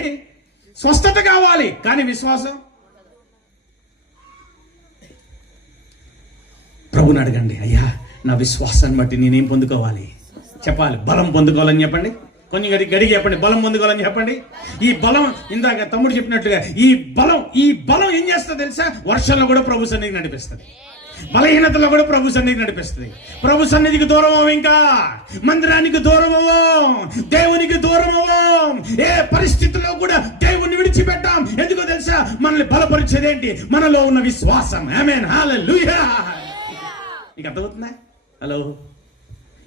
స్వస్థత కావాలి కానీ విశ్వాసం. ప్రభుని అడగండి, అయ్యా నా విశ్వాసాన్ని బట్టి నేనేం పొందుకోవాలి చెప్పాలి. బలం పొందుకోవాలని చెప్పండి. కొంచెం గడిగి చెప్పండి, బలం పొందుకోవాలని చెప్పండి. ఈ బలం ఇందాక తమ్ముడు చెప్పినట్లుగా ఈ బలం ఏం చేస్తుందో తెలుసా? వర్షంలో కూడా ప్రభు సన్నిధికి నడిపిస్తుంది, బలహీనతలో కూడా ప్రభు సన్నిధికి నడిపిస్తుంది. ప్రభు సన్నిధికి దూరం అవ్వం, ఇంకా మందిరానికి దూరం అవ్వం, దేవునికి దూరం అవ్వం. ఏ పరిస్థితుల్లో కూడా దేవుణ్ణి విడిచిపెట్టాం. ఎందుకో తెలుసా? మనల్ని బలపరిచేది ఏంటి? మనలో ఉన్న విశ్వాసం. ఆమేన్, హల్లెలూయా. మీకు అర్థమవుతుందా? హలో,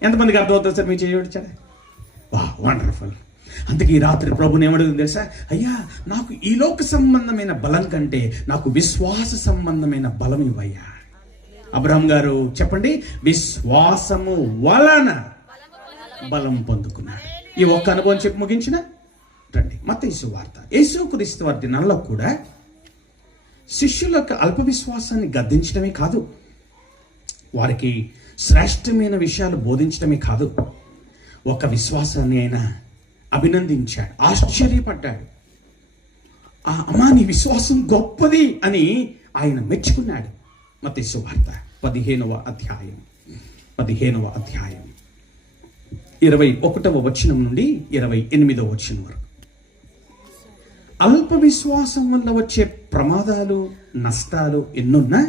ఎంతమందికి అర్థమవుతుంది సార్? మీ చేయవచ్చారా? వా, వండర్ఫుల్. అందుకే ఈ రాత్రి ప్రభుని ఏమడుగుతుంది తెలుసా? అయ్యా, నాకు ఈ లోక సంబంధమైన బలం కంటే నాకు విశ్వాస సంబంధమైన బలం ఇవ్వయ్యా. అబ్రహాం గారు చెప్పండి, విశ్వాసము వలన బలం పొందుకున్నాడు. ఈ ఒక్క అనుభవం చెప్పి ముగించిన రండి మత్తయి సువార్త. యేసుక్రీస్తు వారి దినాల్లో కూడా శిష్యులకు అల్ప విశ్వాసాన్ని గద్దించడమే కాదు, వారికి శ్రేష్టమైన విషయాలు బోధించడమే కాదు, ఒక విశ్వాసాన్ని ఆయన అభినందించాడు, ఆశ్చర్యపడ్డాడు. అమ్మా, నీ విశ్వాసం గొప్పది అని ఆయన మెచ్చుకున్నాడు. మత్తయి సువార్త 15వ అధ్యాయం 21వ వచనం నుండి 28వ వచనం వరకు. అల్ప విశ్వాసం వల్ల వచ్చే ప్రమాదాలు, నష్టాలు ఎన్నున్నా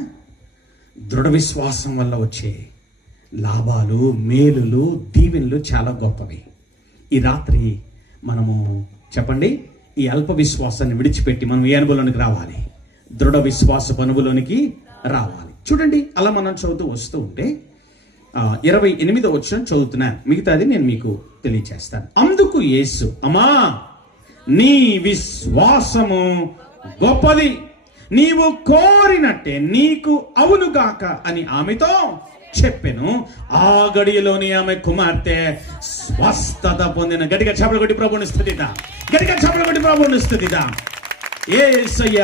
దృఢ విశ్వాసం వల్ల వచ్చే లాభాలు, మేలులు, దీవెనలు చాలా గొప్పవి. ఈ రాత్రి మనము చెప్పండి, ఈ అల్ప విశ్వాసాన్ని విడిచిపెట్టి మనం ఏ అనుభవంలోనికి రావాలి? దృఢ విశ్వాసపు అనుభవంలోనికి రావాలి. చూడండి, అలా మనం చదువుతూ వస్తూ ఉంటే 28వ వచనం చదువుతున్నాను, మిగతాది నేను మీకు తెలియచేస్తాను. అందుకు యేసు, అమ్మా నీ విశ్వాసము గొప్పది, నీవు కోరినట్టే నీకు అవునుగాక అని ఆమెతో చెప్పెను. ఆ గడియలోని ఆమె కుమార్తె స్వస్థత పొందిన. గట్టిగా చప్పలు కొట్టి ప్రభువుని స్తుతిద్దాం. గట్టిగా చప్పలు కొట్టి ప్రభువుని స్తుతిద్దాం. యేసయ్య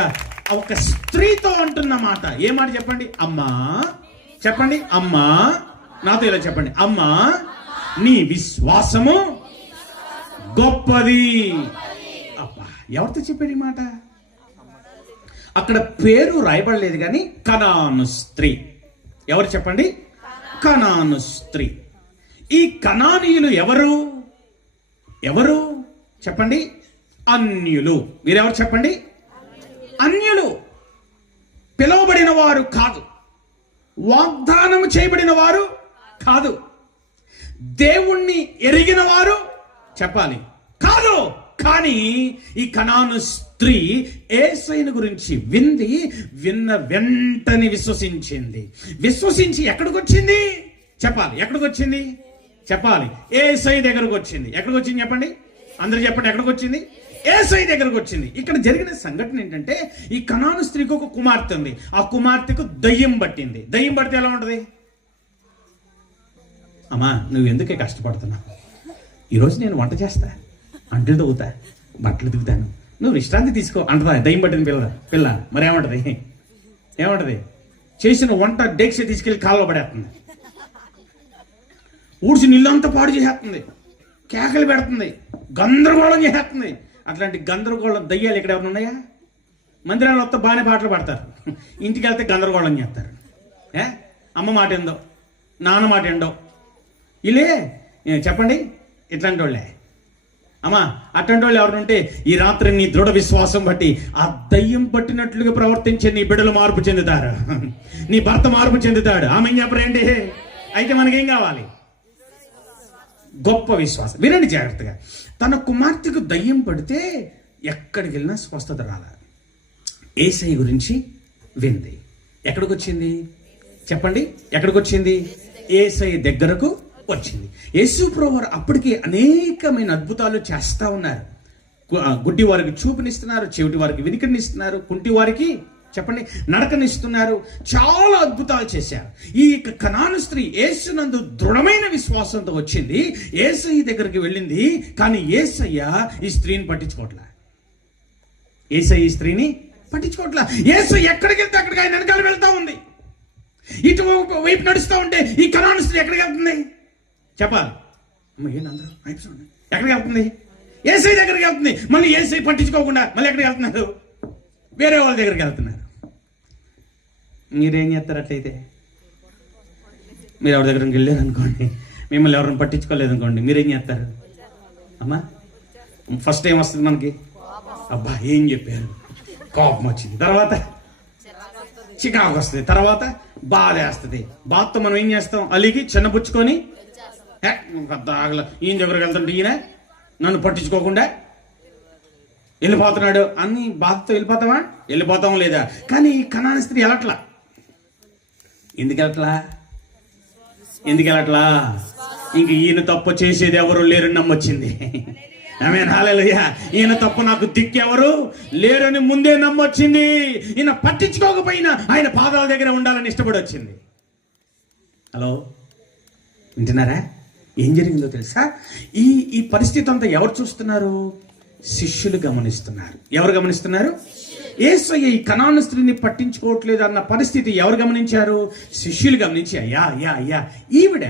ఒక స్త్రీతో అంటున్న మాట, ఏ మాట చెప్పండి? అమ్మా, చెప్పండి అమ్మా, నాతో ఇలా చెప్పండి, అమ్మా నీ విశ్వాసము గొప్పది. అబ్బా, ఎవరితో చెప్పాడు ఈ మాట? అక్కడ పేరు రాయబడలేదు కానీ కనాను స్త్రీ. ఎవరు చెప్పండి? కనాను స్త్రీ. ఈ కనానీయులు ఎవరు? ఎవరు చెప్పండి? అన్యులు. మీరెవరు చెప్పండి? అన్యులు. పిలువబడిన వారు కాదు, వాగ్దానం చేయబడిన వారు కాదు, దేవుణ్ణి ఎరిగిన వారు చెప్పాలి కాదు. కానీ ఈ కనాను స్త్రీ యేసయ్యను గురించి విన్న వెంటనే విశ్వసించింది. విశ్వసించి ఎక్కడికి వచ్చింది? చెప్పాలి. ఎక్కడికి వచ్చింది చెప్పాలి. యేసయ్య దగ్గరకు వచ్చింది. ఎక్కడికి వచ్చింది చెప్పండి, అందరూ చెప్పండి. ఎక్కడికి వచ్చింది? యేసయ్య దగ్గరకు వచ్చింది. ఇక్కడ జరిగిన సంఘటన ఏంటంటే, ఈ కనాను స్త్రీకి ఒక కుమార్తె ఉంది. ఆ కుమార్తెకు దయ్యం పట్టింది. దయ్యం పడితే ఎలా ఉంటుంది? అమ్మా, నువ్వు ఎందుకే కష్టపడుతున్నావు? ఈరోజు నేను వంట చేస్తా, అంట్లు తవ్వుతా, బట్టలు దిగుతాను, నువ్వు విశ్రాంతి తీసుకో అంటదా దయ్యం పట్టిన పిల్ల. మరి ఏమంటది? చేసిన వంట డేక్ష తీసుకెళ్లి కాలువ పడేస్తుంది, ఊడ్చి నీళ్ళంతా పాడు చేసేస్తుంది, కేకలు పెడుతుంది, గందరగోళం చేసేస్తుంది. అట్లాంటి గందరగోళం దయ్యాలు ఇక్కడ ఎవరు ఉన్నాయా? మందిరాలు వస్తే బాగానే పాటలు పాడతారు, ఇంటికి వెళ్తే గందరగోళం చేస్తారు. అమ్మ మాట ఏందో, నాన్న మాట ఏందో, ఇలే చెప్పండి. ఇట్లాంటి వాళ్ళే అమ్మా. అట్లాంటి వాళ్ళు ఎవరుంటే ఈ రాత్రి నీ దృఢ విశ్వాసం బట్టి ఆ దయ్యం పట్టినట్లుగా ప్రవర్తించే నీ బిడ్డలు మార్పు చెందుతారు, నీ భర్త మార్పు చెందుతాడు. ఆమె చెప్పరేంటి? అయితే మనకేం కావాలి? గొప్ప విశ్వాసం. వినండి జాగ్రత్తగా. తన కుమార్తెకు దయ్యం పడితే ఎక్కడికి వెళ్ళినా స్వస్థత రాలా. యేసయ్య గురించి వింది. ఎక్కడికి వచ్చింది చెప్పండి? ఎక్కడికి వచ్చింది? యేసయ్య దగ్గరకు వచ్చింది. యేసు ప్రభువారు అప్పటికి అనేకమైన అద్భుతాలు చేస్తా ఉన్నారు. గుడ్డి వారికి చూపునిస్తున్నారు, చెవిటి వారికి వినికిడినిస్తున్నారు, కుంటి వారికి చెప్పండి నడకనిస్తున్నారు. చాలా అద్భుతాలు చేశారు. ఈ కనాను స్త్రీ యేసునందు దృఢమైన విశ్వాసంతో వచ్చింది. యేసయ్య దగ్గరికి వెళ్ళింది. కానీ యేసయ్య ఈ స్త్రీని పట్టించుకోవట్లా. యేసయ్య ఈ స్త్రీని పట్టించుకోవట్లా. యేసయ్య ఎక్కడికి వెళ్తే అక్కడికి ఆయన వెనకాల వెళ్తా ఉంది. ఇటు వైపు నడుస్తూ ఉంటే ఈ కనాను స్త్రీ ఎక్కడికి వెళ్తుంది చెప్పాలి? అమ్మ ఏంటందరూ ఎక్కడికి వెళ్తుంది? యేసయ్య దగ్గరికి వెళ్తుంది. మళ్ళీ యేసయ్య పట్టించుకోకుండా మళ్ళీ ఎక్కడికి వెళ్తున్నారు? వేరే వాళ్ళ దగ్గరికి వెళ్తున్నారు. మీరేం చేస్తారు అట్లయితే? మీరు ఎవరి దగ్గరికి వెళ్ళారు అనుకోండి, మిమ్మల్ని ఎవరిని పట్టించుకోలేదు అనుకోండి, మీరేం చేస్తారు? అమ్మా, ఫస్ట్ ఏం వస్తుంది మనకి? అబ్బా ఏం చెప్పారు, కోపం వచ్చింది. తర్వాత చికాకు వస్తుంది. తర్వాత బాధ వేస్తుంది. బాధతో మనం ఏం చేస్తాం? అలిగి చిన్నపుచ్చుకొని ఈయన దగ్గరికి వెళ్తుంటే ఈయన నన్ను పట్టించుకోకుండా వెళ్ళిపోతున్నాడు అని బాధతో వెళ్ళిపోతాం లేదా? కానీ ఈ కనాను స్త్రీ వెళ్ళట్లా. ఎందుకు వెళ్ళట్లా? ఇంక ఈయన తప్పు చేసేది ఎవరు లేరని నమ్మొచ్చింది. ఆమేన్, హల్లెలూయా. ఈయన తప్పు నాకు దిక్కెవరు లేరని ముందే నమ్మొచ్చింది. ఈయన పట్టించుకోకపోయినా ఆయన పాదాల దగ్గర ఉండాలని ఇష్టపడి వచ్చింది. హలో, వింటున్నారా? ఏం జరిగిందో తెలుసా? ఈ పరిస్థితి అంతా ఎవరు చూస్తున్నారు? శిష్యులు గమనిస్తున్నారు. ఎవరు గమనిస్తున్నారు? యేసయ్య ఈ కనాను స్త్రీని పట్టించుకోవట్లేదు అన్న పరిస్థితి ఎవరు గమనించారు? శిష్యులు గమనించి, అయ్యా ఈవిడ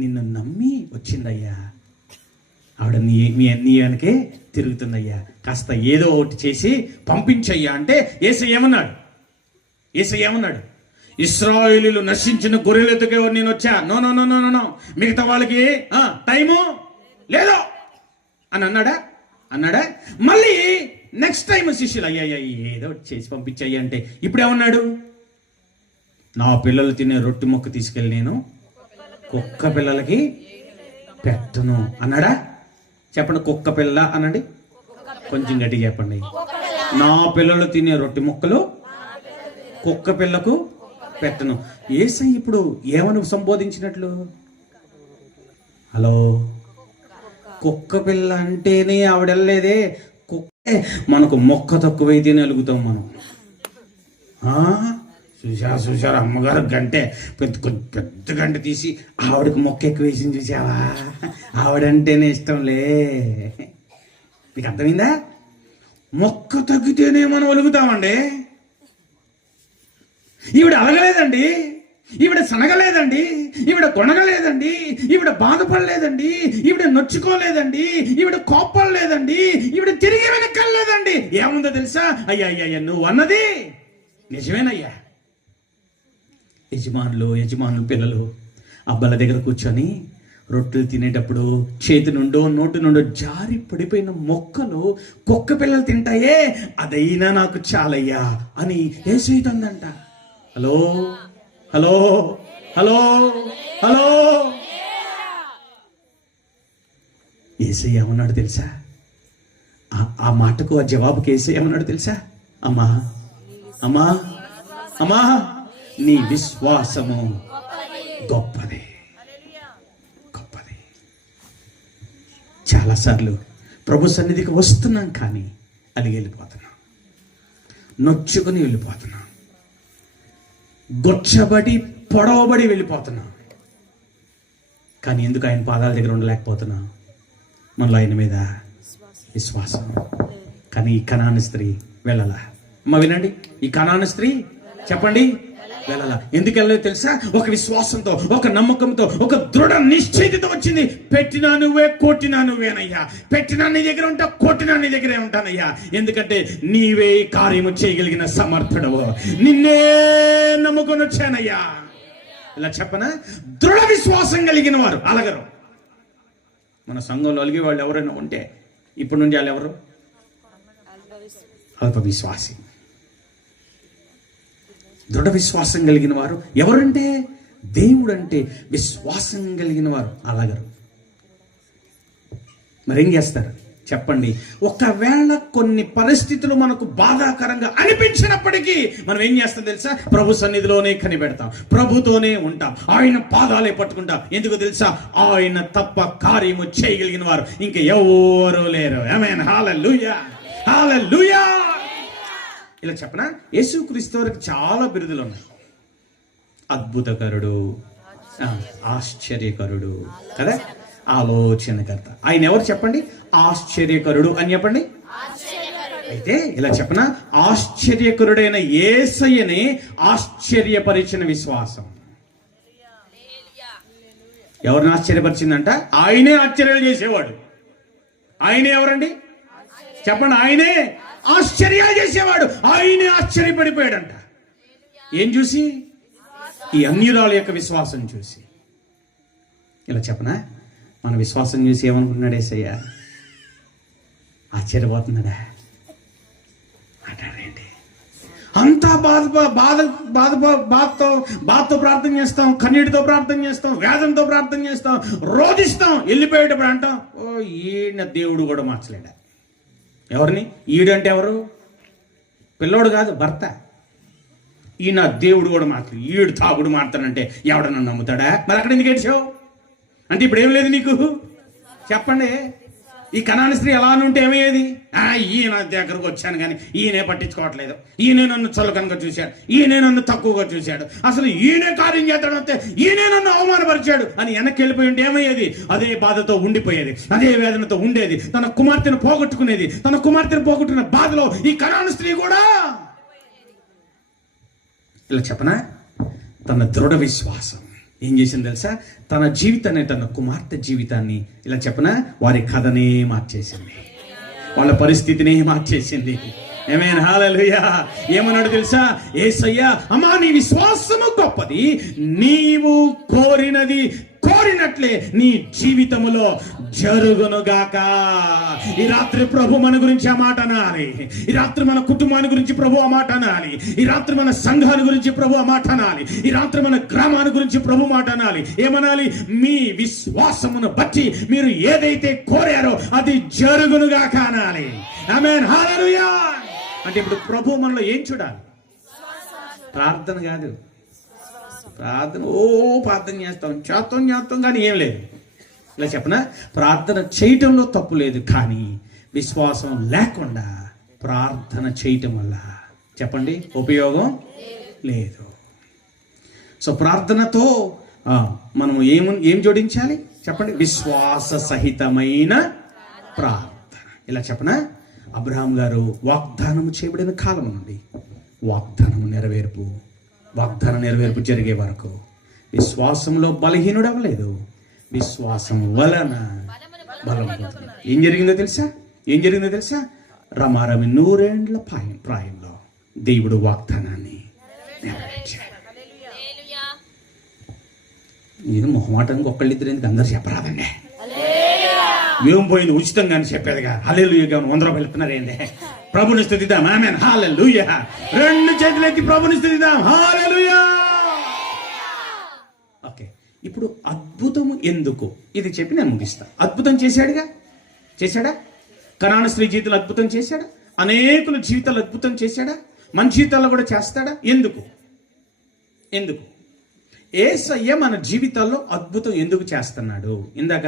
నిన్ను నమ్మి వచ్చిందయ్యా, ఆవిడ నీ వెనకే తిరుగుతుందయ్యా, కాస్త ఏదో ఒకటి చేసి పంపించయ్యా అంటే యేసయ్య ఏమన్నాడు? ఇశ్రాయేలీయులు నశించిన గొర్రెలెత్తుకే నేను వచ్చా. నో, మిగతా వాళ్ళకి టైము లేదో అని అన్నాడా? మళ్ళీ నెక్స్ట్ టైం శిష్యులు అయ్యా ఏదో చేసి పంపించాయి అంటే ఇప్పుడు ఏమన్నాడు? నా పిల్లలు తినే రొట్టె ముక్క తీసుకెళ్ళి నేను కుక్క పిల్లలకి పెట్టను అన్నాడా? చెప్పండి, కుక్క పిల్ల అనండి. కొంచెం గట్టిగా చెప్పండి. నా పిల్లలు తినే రొట్టె ముక్కలు కుక్క పిల్లకు పెట్టను. యేసయ్య ఇప్పుడు ఏమని సంబోధించినట్లు? హలో, కుక్క పిల్ల అంటేనే ఆవిడెళ్ళలేదే. కుక్కే మనకు మొక్క తక్కువైతేనే అలుగుతాం మనం. చూసారా అమ్మగారు గంటే పెద్ద గంట తీసి ఆవిడకి మొక్క ఎక్కువ వేసింది చూసావా? ఆవిడంటేనే ఇష్టంలే. మీకు అర్థమైందా? మొక్క తగ్గితేనే మనం అలుగుతామండి. ఈవిడ అలగలేదండి, ఈవిడ సనగలేదండి, ఈవిడ కొనగలేదండి, ఈవిడ బాధపడలేదండి, ఈవిడ నొచ్చుకోలేదండి, ఈవిడ కోప్పడలేదండి, ఈవిడ తిరిగి వెనక్కలేదండి. ఏముందో తెలుసా? అయ్యా నువ్వు అన్నది నిజమేనయ్యా. యజమానులు పిల్లలు అబ్బాల దగ్గర కూర్చొని రొట్టెలు తినేటప్పుడు చేతి నుండో నోటి నుండో జారి పడిపోయిన మొక్కలు కుక్క పిల్లలు తింటాయే, అదైనా నాకు చాలయ్యా అని యేసయ్య తందంట. హలో హలో హలో హలో యేసయ్య ఏమన్నాడు తెలుసా? ఆ మాటకు ఆ జవాబుకి యేసయ్య ఏమన్నాడు తెలుసా? అమ్మా అమ్మా అమ్మా నీ విశ్వాసము గొప్పదే. చాలాసార్లు ప్రభు సన్నిధికి వస్తున్నాం, కానీ అలిగి వెళ్ళిపోతున్నాం, నొచ్చుకొని వెళ్ళిపోతున్నాం, గొచ్చబడి పొడవబడి వెళ్ళిపోతున్నాం. కానీ ఎందుకు ఆయన పాదాల దగ్గర ఉండలేకపోతున్నాం? మనలో ఆయన మీద విశ్వాసం. కానీ ఈ కనాను స్త్రీ వెళ్ళలా. అమ్మ వినండి, ఈ కనాను స్త్రీ చెప్పండి వెళ్ళాల. ఎందుకు వెళ్ళలేదు తెలుసా? ఒక విశ్వాసంతో, ఒక నమ్మకంతో, ఒక దృఢ నిశ్చయితతో వచ్చింది. పెట్టినా నువ్వే, కొట్టినా నువ్వేనయ్యా. పెట్టినా నీ దగ్గర ఉంటా, కొట్టినా నీ దగ్గరే ఉంటానయ్యా. ఎందుకంటే నీవే కార్యము చేయగలిగిన సమర్థుడవు, నిన్నే నమ్ముకొని వచ్చానయ్యా. ఇలా చెప్పనా? దృఢ విశ్వాసం కలిగిన వారు అలగరు. మన సంఘంలో అలిగే వాళ్ళు ఎవరైనా ఉంటే ఇప్పటి నుండి వాళ్ళు ఎవరు? అల్ప విశ్వాసి. దృఢ విశ్వాసం కలిగిన వారు ఎవరంటే, దేవుడు అంటే విశ్వాసం కలిగిన వారు అలగరు. మరేం చేస్తారు చెప్పండి? ఒకవేళ కొన్ని పరిస్థితులు మనకు బాధాకరంగా అనిపించినప్పటికీ మనం ఏం చేస్తాం తెలుసా? ప్రభు సన్నిధిలోనే కనిపెడతాం, ప్రభుతోనే ఉంటాం, ఆయన పాదాలే పట్టుకుంటాం. ఎందుకు తెలుసా? ఆయన తప్ప కార్యము చేయగలిగిన వారు ఇంక ఎవరు లేరు. ఆమేన్, హల్లెలూయా, హల్లెలూయా. ఇలా చెప్పనా? యేసుక్రీస్తు వారికి చాలా బిరుదులు ఉన్నాయి. అద్భుతకరుడు, ఆశ్చర్యకరుడు కదా, ఆలోచనకర్త. ఆయన ఎవరు చెప్పండి? ఆశ్చర్యకరుడు అని చెప్పండి. అయితే ఇలా చెప్పనా? ఆశ్చర్యకరుడైన యేసయ్యనే ఆశ్చర్యపరిచిన విశ్వాసం. ఎవరిని ఆశ్చర్యపరిచిందంట? ఆయనే ఆశ్చర్యాలు చేసేవాడు. ఆయనే ఎవరండి చెప్పండి? ఆయనే ఆశ్చర్యాలు చేసేవాడు. ఆయనే ఆశ్చర్యపడిపోయాడంట. ఏం చూసి? ఈ అన్యురాల యొక్క విశ్వాసం చూసి. ఇలా చెప్పనా? మన విశ్వాసం చూసి ఏమనుకున్నాడు యేసయ్య? ఆశ్చర్యపోతున్నాడా? అంటారేంటి? అంతా బాధతో ప్రార్థన చేస్తాం, కన్నీటితో ప్రార్థన చేస్తాం, వేదంతో ప్రార్థన చేస్తాం, రోధిస్తాం. వెళ్ళిపోయేటప్పుడు అంటాం, ఓ ఈయన దేవుడు కూడా మార్చలేడా. ఎవరిని? ఈడంటే ఎవరు? పిల్లోడు కాదు, భర్త. ఈయన దేవుడు కూడా మార్చలేదు. ఈడు తాగుడు మారుతానంటే ఎవడన్నా నమ్ముతాడా? మరి అక్కడ ఎందుకు ఏడ్చావు? అంటే ఇప్పుడు ఏం లేదు నీకు చెప్పండి. ఈ కనాని స్త్రీ ఎలా ఉంటే ఏమయ్యేది? ఈయన దగ్గరకు వచ్చాను కానీ ఈయనే పట్టించుకోవట్లేదు, ఈయనే నన్ను చులకనగా చూశాడు, ఈయనే నన్ను తక్కువగా చూశాడు, అసలు ఈయనే కార్యం చేస్తాడంటే ఈయనే నన్ను అవమానపరిచాడు అని వెనక్కి వెళ్ళిపోయి ఉంటే ఏమయ్యేది? అదే బాధతో ఉండిపోయేది, అదే వేదనతో ఉండేది, తన కుమార్తెను పోగొట్టుకునేది. తన కుమార్తెను పోగొట్టుకున్న బాధలో ఈ కనాని స్త్రీ కూడా ఇలా చెప్పనా? తన దృఢ విశ్వాసం ఏం చేసింది తెలుసా? తన జీవితాన్ని, తన కుమార్తె జీవితాన్ని ఇలా చెప్పనా, వారి కథనే మార్చేసింది, వాళ్ళ పరిస్థితిని మార్చేసింది. ఆమేన్, హల్లెలూయా. ఏమన్నాడు తెలుసా? యేసయ్య, అమ్మా నీ విశ్వాసము గొప్పది, నీవు కోరినది కోరినట్లే నీ జీవితములో జరుగునుగాక. ఈ రాత్రి ప్రభు మన గురించి ఆ మాట అనాలి. ఈ రాత్రి మన కుటుంబాన్ని గురించి ప్రభు ఆ మాట అనాలి. ఈ రాత్రి మన సంఘాన్ని గురించి ప్రభు ఆ మాట అనాలి. ఈ రాత్రి మన గ్రామాన్ని గురించి ప్రభు మాట అనాలి. ఏమనాలి? మీ విశ్వాసమును బట్టి మీరు ఏదైతే కోరారో అది జరుగునుగాక అనాలి. ఆమేన్, హల్లెలూయా. అంటే ఇప్పుడు ప్రభు మనలో ఏం చూడాలి? ప్రార్థన కాదు. ప్రార్థన ప్రార్థన చేస్తాం కానీ ఏం లేదు. ఇలా చెప్పనా? ప్రార్థన చేయటంలో తప్పు లేదు, కానీ విశ్వాసం లేకుండా ప్రార్థన చేయటం వల్ల చెప్పండి ఉపయోగం లేదు. సో ప్రార్థనతో మనం ఏం జోడించాలి చెప్పండి? విశ్వాస సహితమైన ప్రార్థన. ఇలా చెప్పనా? అబ్రహాం గారు వాగ్దానము చేయబడిన కాలం నుండి వాగ్దానము నెరవేర్పు జరిగే వరకు విశ్వాసంలో బలహీనుడవలేదు, విశ్వాసం వలన బలం పొందుతున్నాడు. ఏం జరిగిందో తెలుసా? రమారమి 100 ఏండ్ల ప్రాయంలో దేవుడు వాగ్దానాన్ని నెరవేర్చాడు. నేను మొహమాటానికి ఒక్కళ్ళిద్దరు ఎందుకు అందరు చెప్పరాదండి? ఏం పోయింది? ఉచితంగా అని చెప్పేదిగా. హల్లెలూయా. 100 రూపాయలు ఇస్తున్నారేంటి? ప్రభుని స్తుతిద్దాం. ఆమేన్, హల్లెలూయా. 2 చేతులెత్తి ప్రభుని స్తుతిద్దాం. హల్లెలూయా. ఓకే, ఇప్పుడు అద్భుతము ఎందుకు? ఇది చెప్పి నేను ముగిస్తా. అద్భుతం చేశాడా? కనాను స్త్రీ జీవితంలో అద్భుతం చేశాడా? అనేకుల జీవితాలు అద్భుతం చేశాడా? మన జీవితాల్లో కూడా చేస్తాడా? ఎందుకు? యేసయ్య మన జీవితాల్లో అద్భుతం ఎందుకు చేస్తున్నాడు? ఇందాక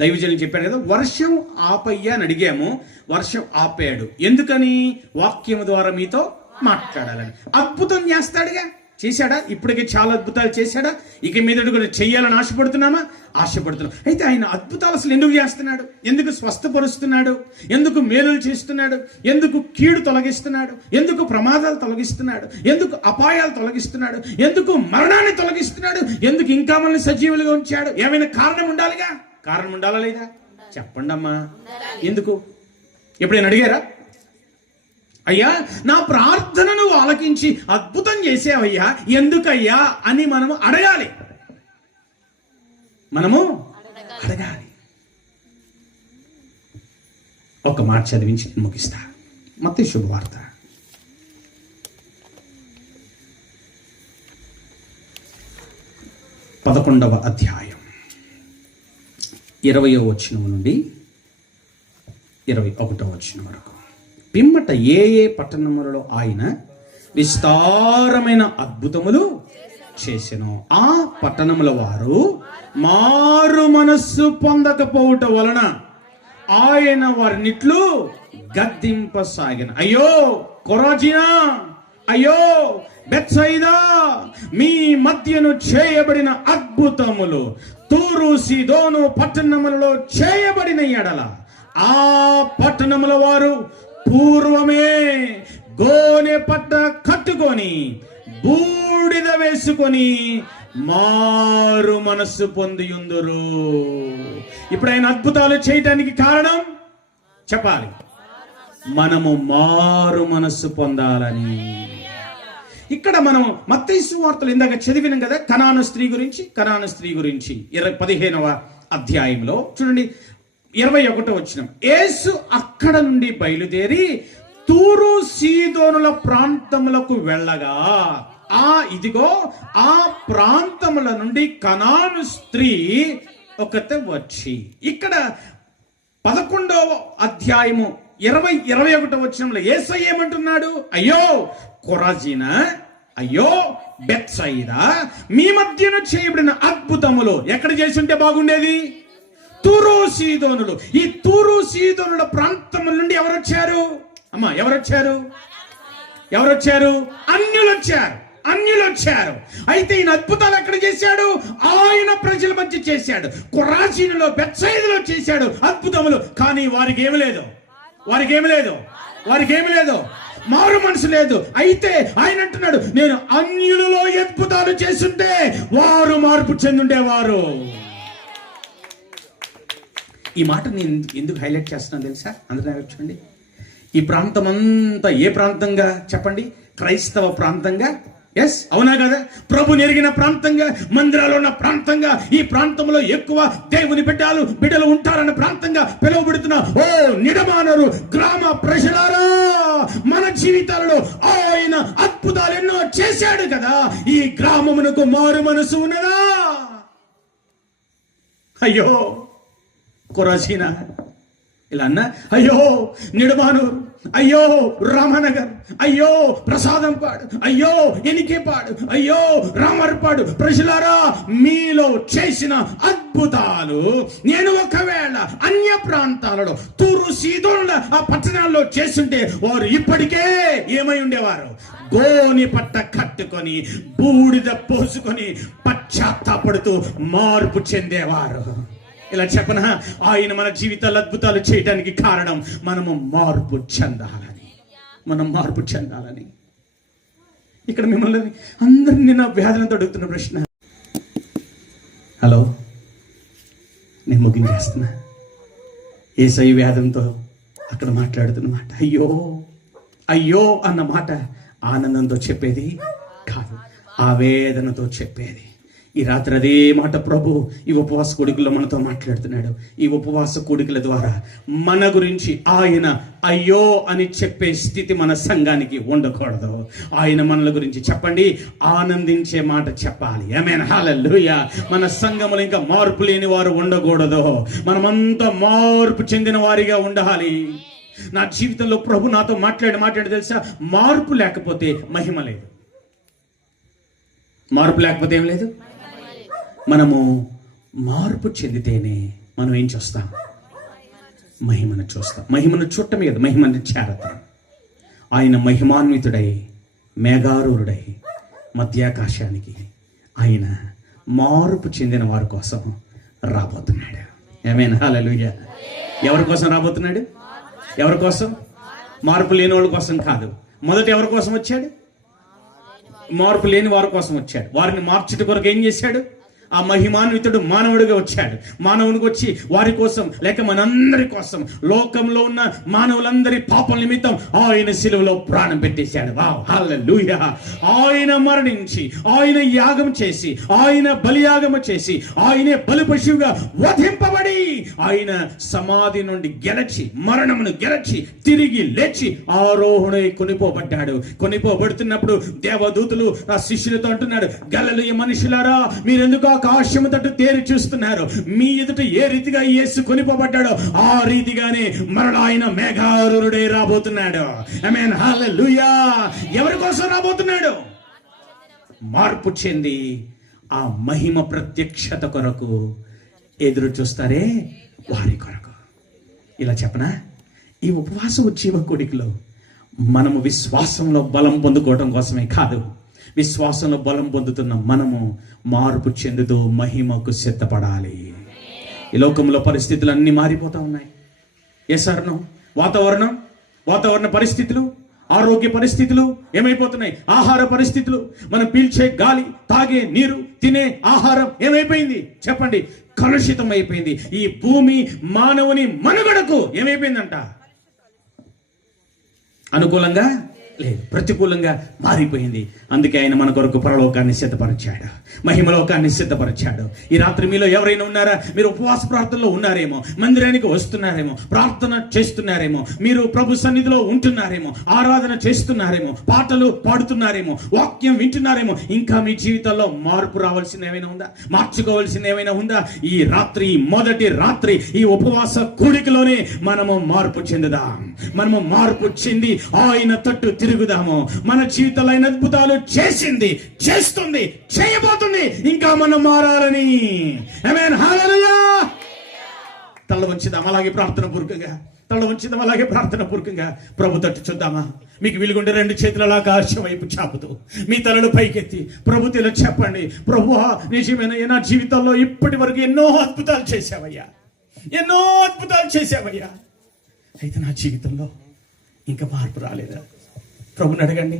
దైవజనులు చెప్పాడు కదా, వర్షం ఆపయ్యా అని అడిగాము, వర్షం ఆపాడు. ఎందుకని? వాక్యం ద్వారా మీతో మాట్లాడాలని. అద్భుతం చేస్తాడుగా, చేశాడా? ఇప్పటికే చాలా అద్భుతాలు చేశాడా? ఇక మీదట కూడా చెయ్యాలని ఆశపడుతున్నామా? ఆశపడుతున్నాం. అయితే ఆయన అద్భుతాలు అసలు ఎందుకు చేస్తున్నాడు? ఎందుకు స్వస్థపరుస్తున్నాడు? ఎందుకు మేలులు చేస్తున్నాడు? ఎందుకు కీడు తొలగిస్తున్నాడు? ఎందుకు ప్రమాదాలు తొలగిస్తున్నాడు? ఎందుకు అపాయాలు తొలగిస్తున్నాడు? ఎందుకు మరణాన్ని తొలగిస్తున్నాడు? ఎందుకు ఇంకా మనల్ని సజీవులుగా ఉంచాడు? ఏమైనా కారణం ఉండాలిగా. కారణం ఉండాలా లేదా? చెప్పండి అమ్మా. ఎందుకు? ఎప్పుడైనా అడిగారా? అయ్యా నా ప్రార్థనను ఆలకించి అద్భుతం చేసేవయ్యా, ఎందుకయ్యా అని మనము అడగాలి. మనము అడగాలి. ఒక మాట చదివించి ముగిస్తా. మత్తయి శుభవార్త 11వ అధ్యాయం 20వ వచనం నుండి 21వ వచనం వరకు. పిమ్మట ఏ ఏ పట్టణములలో ఆయన విస్తారమైన అద్భుతములు చేసెను, ఆ పట్టణముల వారు మారు మనస్సు పొందకపోవటం వలన ఆయన వారినిట్లు గద్దింపసాగిన. అయ్యో కొరాజినా, అయ్యో బెత్సయిదా, మీ మధ్యను చేయబడిన అద్భుతములు తూరు సీదోను పట్టణములలో చేయబడిన ఎడల ఆ పట్టణముల వారు పూర్వమే గోనె పట్ట కట్టుకొని బూడిద వేసుకొని మారు మనస్సు పొందియుందురు. ఇప్పుడు ఆయన అద్భుతాలు చేయటానికి కారణం చెప్పాలి. మనము మారు మనస్సు పొందాలని. ఇక్కడ మనం మత్తయి సువార్తలు ఇందాక చదివినాం కదా, కనాను స్త్రీ గురించి 15వ అధ్యాయంలో చూడండి 21వ వచనం. యేసు అక్కడ నుండి బయలుదేరి తూరు సీదోనుల ప్రాంతములకు వెళ్ళగా ఇదిగో ఆ ప్రాంతముల నుండి కనాను స్త్రీ ఒకతే వచ్చి. ఇక్కడ 11వ అధ్యాయము 21వ వచనంలో యేసయ్య ఏమంటున్నాడు? అయ్యో కొరాజీనా, అయ్యో బెత్సయిదా, మీ మధ్యన చేయబడిన అద్భుతములు ఎక్కడ చేసి ఉంటే బాగుండేది? తూరు సీదోనులు. ఈ తూరు సీదోనుల ప్రాంతముల నుండి ఎవరు వచ్చారు అమ్మా? ఎవరొచ్చారు? అన్యులు వచ్చారు. అయితే ఈయన అద్భుతాలు ఎక్కడ చేశాడు? ఆయన ప్రజల మధ్య చేశాడు. కొరాజీనులో బెత్సయిదాలో చేశాడు అద్భుతములు. కానీ వారికి ఏమి లేదు, మారు మనసు లేదు. అయితే ఆయన అంటున్నాడు, నేను అన్యులలో అద్భుతాలు చేస్తుంటే వారు మార్పు చెందుండేవారు. ఈ మాట నేను ఎందుకు హైలైట్ చేస్తున్నాను తెలుసా? అందరూ చూడండి, ఈ ప్రాంతం అంతా ఏ ప్రాంతంగా చెప్పండి? క్రైస్తవ ప్రాంతంగా. ఎస్, అవునా కదా? ప్రభు నెరిగిన ప్రాంతంగా, మందిరాలు ఉన్న ప్రాంతంగా, ఈ ప్రాంతంలో ఎక్కువ దేవుని బిడ్డలు ఉంటారన్న ప్రాంతంగా పిలువబడుతున్న ఓ నిడమానరు గ్రామ ప్రజలారా, మన జీవితాలలో ఆయన అద్భుతాలు ఎన్నో చేశాడు కదా. ఈ గ్రామమునకు మారు మనసు ఉన్నదా? అయ్యో కొరాజీనా ఇలా అన్నా, అయ్యో నిడమానూరు, అయ్యో రామనగర్, అయ్యో ప్రసాదంపాడు, అయ్యో ఎనికేపాడు, అయ్యో రామర్పాడు ప్రజలారా, మీలో చేసిన అద్భుతాలు నేను ఒకవేళ అన్య ప్రాంతాలలో తూరు సీదోనుల ఆ పట్టణాల్లో చేస్తుంటే వారు ఇప్పటికే ఏమై ఉండేవారు? గోని పట్ట కట్టుకొని బూడిద పోసుకొని పశ్చాత్తాపడుతూ మార్పు చెందేవారు. ఇలా చెప్పనా? ఆయన మన జీవితాల్లో అద్భుతాలు చేయడానికి కారణం మనం మార్పు చెందాలని. ఇక్కడ మిమ్మల్ని అందరినీ నా వ్యాధులతో అడుగుతున్న ప్రశ్న. హలో, నేను ముగించేస్తున్నా. యేసయ్య వ్యాధంతో అక్కడ మాట్లాడుతున్న మాట అయ్యో అన్న మాట ఆనందంతో చెప్పేది కాదు, ఆవేదనతో చెప్పేది. ఈ రాత్రి అదే మాట ప్రభు ఈ ఉపవాస కూడికల్లో మనతో మాట్లాడుతున్నాడు. ఈ ఉపవాస కూడికల ద్వారా మన గురించి ఆయన అయ్యో అని చెప్పే స్థితి మన సంఘానికి ఉండకూడదు. ఆయన మనల గురించి చెప్పండి ఆనందించే మాట చెప్పాలి. ఆమేన్, హల్లెలూయా. మన సంఘములో ఇంకా మార్పు లేని వారు ఉండకూడదు. మనమంతా మార్పు చెందిన వారిగా ఉండాలి. నా జీవితంలో ప్రభు నాతో మాట్లాడి తెలుసా, మార్పు లేకపోతే మహిమ లేదు. మార్పు లేకపోతే ఏం లేదు, మనము మార్పు చెందితేనే మనం ఏం చూస్తాం? మహిమను చూస్తాం. మహిమను చూడటమే కదా, మహిమను చేరతాం. ఆయన మహిమాన్వితుడై మేఘారూఢుడై మధ్యాకాశానికి ఆయన మార్పు చెందిన వారి కోసం రాబోతున్నాడు. ఆమేన్, హల్లెలూయా. ఎవరి కోసం రాబోతున్నాడు? ఎవరి కోసం? మార్పు లేని వాళ్ళ కోసం కాదు. మొదట ఎవరి కోసం వచ్చాడు? మార్పు లేని వారి కోసం వచ్చాడు. వారిని మార్చుట కొరకు ఏం చేశాడు? ఆ మహిమాన్వితుడు మానవుడిగా వచ్చాడు. మానవునికి వచ్చి వారి కోసం, లేక మనందరి కోసం, లోకంలో ఉన్న మానవులందరి పాపం నిమిత్తం ఆయన శిలువలో ప్రాణం పెట్టేశాడు. వావ్, హల్లెలూయా. ఆయన మరణించి, ఆయన యాగం చేసి, ఆయన బలియాగము చేసి, ఆయనే బలి పశువుగా వధింపబడి, ఆయన సమాధి నుండి గెలిచి, మరణమును గెలిచి, తిరిగి లేచి ఆరోహణై కొనిపోబడ్డాడు. కొనిపోబడుతున్నప్పుడు దేవదూతలు ఆ శిష్యులతో అంటున్నాడు, గలిలయ మనుషులారా, మీరెందుకు ఆకాశము తట్టు తేరి చూస్తున్నారు? మీ ఎదుట ఏ రీతిగా యేసు కొనిపోబడ్డాడో ఆ రీతిగానే మరలా ఆయన మేఘారూఢుడై రాబోతున్నాడు. ఆమేన్, హల్లెలూయా. ఎవరి కోసం రాబోతున్నాడు? మార్పు చెంది ఆ మహిమ ప్రత్యక్షత కొరకు ఎదురు చూస్తారే వారి కొరకు. ఇలా చెప్పనా, ఈ ఉపవాస ఉజ్జీవ కూడికలో మనము విశ్వాసంలో బలం పొందుకోవటం కోసమే కాదు, విశ్వాసంలో బలం పొందుతున్న మనము మార్పు చెందుతూ మహిమకు సిద్ధపడాలి. ఈ లోకంలో పరిస్థితులు అన్నీ మారిపోతా ఉన్నాయి. ఎసరణం, వాతావరణ పరిస్థితులు, ఆరోగ్య పరిస్థితులు ఏమైపోతున్నాయి? ఆహార పరిస్థితులు, మనం పీల్చే గాలి, తాగే నీరు, తినే ఆహారం ఏమైపోయింది చెప్పండి? కలుషితం అయిపోయింది. ఈ భూమి మానవుని మనుగడకు ఏమైపోయిందంట? అనుకూలంగా లేదు, ప్రతికూలంగా మారిపోయింది. అందుకే ఆయన మన కొరకు పరలోకాన్ని సిద్ధపరిచాడు, మహిమలోకాన్ని సిద్ధపరిచాడు. ఈ రాత్రి మీలో ఎవరైనా ఉన్నారా? మీరు ఉపవాస ప్రార్థనలో ఉన్నారేమో, మందిరానికి వస్తున్నారేమో, ప్రార్థన చేస్తున్నారేమో, మీరు ప్రభు సన్నిధిలో ఉంటున్నారేమో, ఆరాధన చేస్తున్నారేమో, పాటలు పాడుతున్నారేమో, వాక్యం వింటున్నారేమో. ఇంకా మీ జీవితాల్లో మార్పు రావాల్సింది ఏమైనా ఉందా? మార్చుకోవాల్సింది ఏమైనా ఉందా? ఈ రాత్రి, మొదటి రాత్రి ఈ ఉపవాస కూడికలోనే మనము మార్పు చెందుదాం. మనము మార్పు చెంది ఆయన తట్టు తిరుగుదాము. మన జీవితంలో ఆయన అద్భుతాలు చేసింది, చేస్తుంది, చేయబోతుంది. ఇంకా మనం మారాలని. ఆమేన్, హల్లెలూయా. తల వంచిదాం అలాగే ప్రార్థన పూర్వకంగా, తల వంచిదాం అలాగే ప్రార్థన పూర్వకంగా ప్రభు తట్టు చూద్దామా? మీకు వీలుగుంటే రెండు చేతుల ఆకాశం వైపు చాపుతూ మీ తలలు పైకెత్తి ప్రభుత్వలో చెప్పండి, ప్రభువా, నిజమైన నా జీవితంలో ఇప్పటి వరకు ఎన్నో అద్భుతాలు చేశావయ్యా, ఎన్నో అద్భుతాలు చేశావయ్యా. అయితే నా జీవితంలో ఇంకా మార్పు రాలేదా? ప్రభుని అడగండి.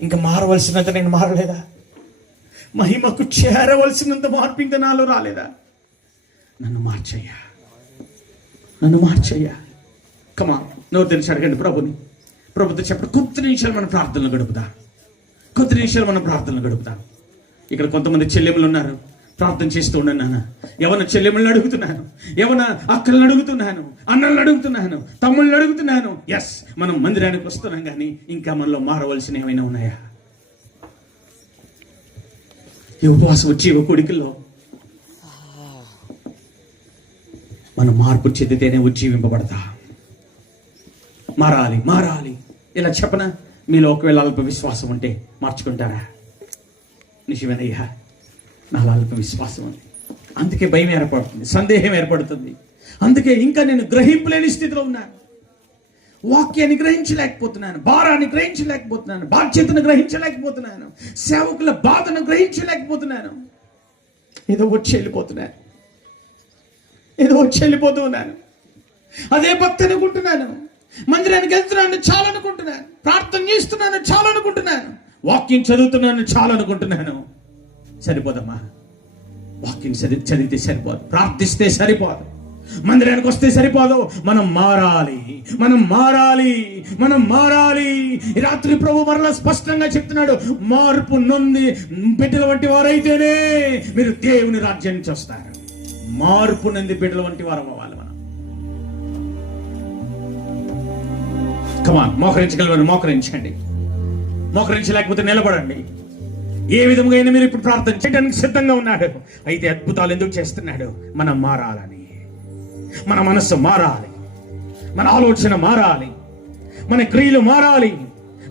ఇంకా మారవలసినంత నేను మారలేదా? మహిమకు చేరవలసినంత మార్పు ఇంకా నాలో రాలేదా? నన్ను మార్చయ్యా, నన్ను మార్చయ్యా. కమా, నువ్వు తెలిసి అడగండి ప్రభుని. ప్రభుత్వం చెప్పండి, కొద్ది నిమిషాలు మనం ప్రార్థనలు గడుపుదాం, కొద్ది నిమిషాలు మనం ప్రార్థనలు గడుపుదాం. ఇక్కడ కొంతమంది చెల్లెములు ఉన్నారు, ప్రార్థన చేస్తూ ఉన్నాను నాన్న. ఎవరిన చెల్లెములను అడుగుతున్నాను, ఎవరిన అక్కలను అడుగుతున్నాను, అన్నలను అడుగుతున్నాను, తమ్ముళ్ళని అడుగుతున్నాను. ఎస్, మనం మందిరానికి వస్తున్నాం, కానీ ఇంకా మనలో మారవలసిన ఏమైనా ఉన్నాయా? ఈ ఉపవాస ఉజ్జీవ కూడికల్లో మనం మార్పు చెందితేనే ఉజ్జీవింపబడతా. మారాలి, మారాలి. ఇలా చెప్పనా? మీలో ఒకవేళ అల్ప విశ్వాసం ఉంటే మార్చుకుంటారా? నిజమేనయ్యా, నాలో అల్ప విశ్వాసం ఉంది, అందుకే భయం ఏర్పడుతుంది, సందేహం ఏర్పడుతుంది. అందుకే ఇంకా నేను గ్రహింపలేని స్థితిలో ఉన్నాను. వాక్యాన్ని గ్రహించలేకపోతున్నాను, భారాన్ని గ్రహించలేకపోతున్నాను, బాధ్యతను గ్రహించలేకపోతున్నాను, సేవకుల బాధను గ్రహించలేకపోతున్నాను. ఏదో వచ్చి వెళ్ళిపోతున్నాను, ఏదో వచ్చి వెళ్ళిపోతూ ఉన్నాను. అదే భక్తి అనుకుంటున్నాను, మందిరానికి వెళ్తున్నాను చాలనుకుంటున్నాను, ప్రార్థన చేస్తున్నాను చాలనుకుంటున్నాను, వాక్యం చదువుతున్నాను చాలనుకుంటున్నాను. సరిపోదమ్మా, వాక్యం చదివితే సరిపోదు, ప్రార్థిస్తే సరిపోదు, మందిరానికి వస్తే సరిపోదు. మనం మారాలి, మనం మారాలి, మనం మారాలి. ఈ రాత్రి ప్రభు మరలా స్పష్టంగా చెప్తున్నాడు, మార్పు నొంది బిడ్డల వంటి వారైతేనే మీరు దేవుని రాజ్యం నుంచి వస్తారు. మార్పు నొంది బిడ్డల వంటి వారు అవ్వాలి మనం. కమాన్, మోకరించగలమని మోకరించండి, మోకరించలేకపోతే నిలబడండి. ఏ విధంగా అయినా మీరు ఇప్పుడు ప్రార్థన చేయడానికి సిద్ధంగా ఉన్నాడు. అయితే అద్భుతాలు ఎందుకు చేస్తున్నాడు? మనం మారాలని, మన మనస్సు మారాలి, మన ఆలోచన మారాలి, మన క్రియలు మారాలి,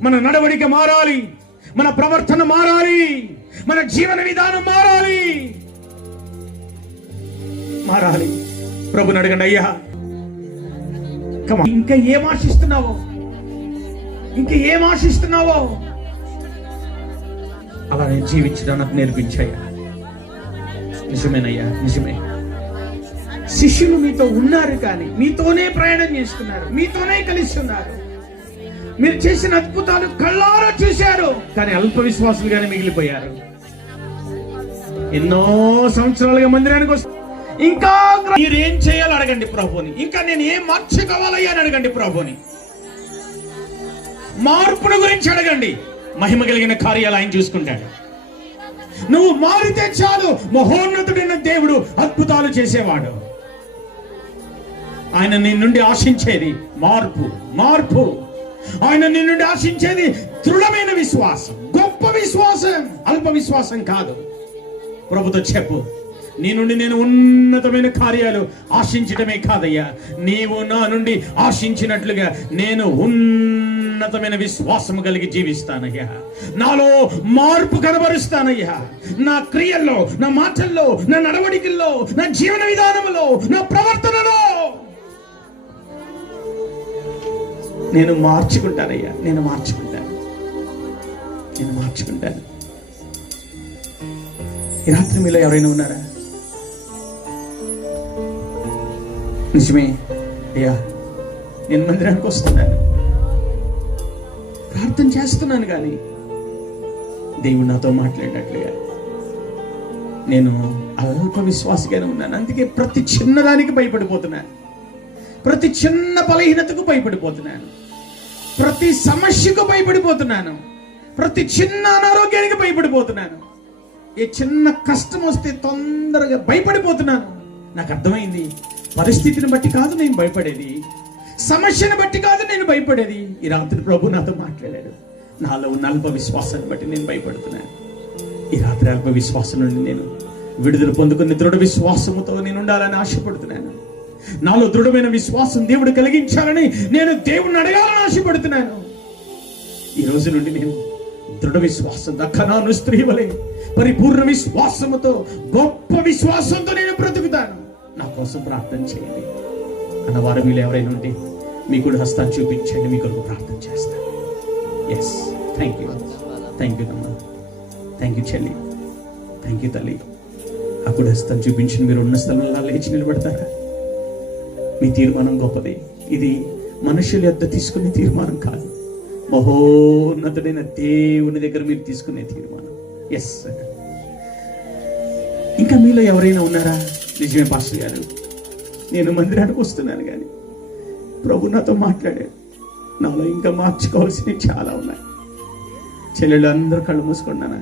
మన నడవడిక మారాలి, మన ప్రవర్తన మారాలి, మన జీవన విధానం మారాలి. మారాలి. ప్రభుని అడగండి, అయ్యా ఇంకా ఏం ఆశిస్తున్నావో, ఇంకా ఏం ఆశిస్తున్నావో అలా నేను జీవించడం నాకు నేర్పించాయ్యా. నిజమేనయ్యా, నిజమే. శిష్యులు మీతో ఉన్నారు, కానీ మీతోనే ప్రయాణం చేస్తున్నారు, మీతోనే కలిసి ఉన్నారు. మీరు చేసిన అద్భుతాలు కళ్ళారా చూశారు, కానీ అల్ప విశ్వాసులుగానే మిగిలిపోయారు. ఎన్నో సంవత్సరాలుగా మందిరానికి వస్తారు. ఇంకా మీరేం చేయాలో అడగండి ప్రభుని. ఇంకా నేను ఏం మార్చుకోవాలయ్యా అని అడగండి ప్రభుని. మార్పును గురించి అడగండి. మహిమ కలిగిన కార్యాలు ఆయన చూసుకుంటాడు. నువ్వు మారితే చాలు, మహోన్నతుడైన దేవుడు అద్భుతాలు చేసేవాడు. ఆయన నీ నుండి ఆశించేది మార్పు, మార్పు. ఆయన నీ నుండి ఆశించేది దృఢమైన విశ్వాసం, గొప్ప విశ్వాసం, అల్ప విశ్వాసం కాదు. ప్రభుతో చెప్పు, నీ నుండి నేను ఉన్నతమైన కార్యాలు ఆశించడమే కాదయ్యా, నీవు నా నుండి ఆశించినట్లుగా నేను ఉన్నతమైన విశ్వాసము కలిగి జీవిస్తానయ్యా. నాలో మార్పు కనబరుస్తానయ్యా. నా క్రియల్లో, నా మాటల్లో, నా నడవడికల్లో, నా జీవన విధానంలో, నా ప్రవర్తనలో నేను మార్చుకుంటానయ్యా. నేను మార్చుకుంటాను. ఈ రాత్రి మీలో ఎవరైనా ఉన్నారా? నిజమే అయ్యా, నేను మందిరానికి వస్తున్నాను, ప్రార్థన చేస్తున్నాను, కానీ దేవుడు నాతో మాట్లాడినట్లుగా నేను అల్ప విశ్వాసిగానే ఉన్నాను. అందుకే ప్రతి చిన్నదానికి భయపడిపోతున్నాను, ప్రతి చిన్న బలహీనతకు భయపడిపోతున్నాను, ప్రతి సమస్యకు భయపడిపోతున్నాను, ప్రతి చిన్న అనారోగ్యానికి భయపడిపోతున్నాను. ఏ చిన్న కష్టం వస్తే తొందరగా భయపడిపోతున్నాను. నాకు అర్థమైంది, పరిస్థితిని బట్టి కాదు నేను భయపడేది, సమస్యను బట్టి కాదు నేను భయపడేది. ఈ రాత్రి ప్రభు నాతో మాట్లాడాడు. నాలో ఉన్న అల్ప విశ్వాసాన్ని బట్టి నేను భయపడుతున్నాను. ఈ రాత్రి అల్ప విశ్వాసం నుండి నేను విడుదల పొందుకుని దృఢ విశ్వాసముతో నేను ఉండాలని ఆశపడుతున్నాను. నాలో దృఢమైన విశ్వాసం దేవుడు కలిగించాలని నేను దేవుణ్ణి అడగాలని ఆశపడుతున్నాను. ఈ రోజు నుండి నేను దృఢ విశ్వాసం, కనాను స్త్రీ వలె పరిపూర్ణ విశ్వాసముతో, గొప్ప విశ్వాసంతో నేను బ్రతుకుతాను. నా కోసం ప్రార్థన చేయండి అన్నవారు మీరు ఎవరైనా ఉంటే మీ కూడా హస్తాన్ని చూపించండి, మీ కొరకు ప్రార్థన చేస్తాను. ఎస్, థ్యాంక్ యూ అమ్మా, థ్యాంక్ యూ చెల్లి, థ్యాంక్ యూ తల్లి. ఆ కూడా హస్తాన్ని చూపించండి. మీరు ఉన్న స్థలంలో లేచి నిలబడతారా? మీ తీర్మానం గొప్పది. ఇది మనుషుల యొద్ద తీసుకునే తీర్మానం కాదు, మహోన్నతుడైన దేవుని దగ్గర మీరు తీసుకునే తీర్మానం. ఎస్. ఇంకా మీలో ఎవరైనా ఉన్నారా? నిజమే పాస్టర్ గారు, నేను మందిరానికి వస్తున్నాను, కానీ ప్రభు నాతో మాట్లాడాడు. నాలో ఇంకా మార్చుకోవాల్సినవి చాలా ఉన్నాయి. చెల్లెళ్ళు అందరూ కళ్ళు మూసుకున్నాను.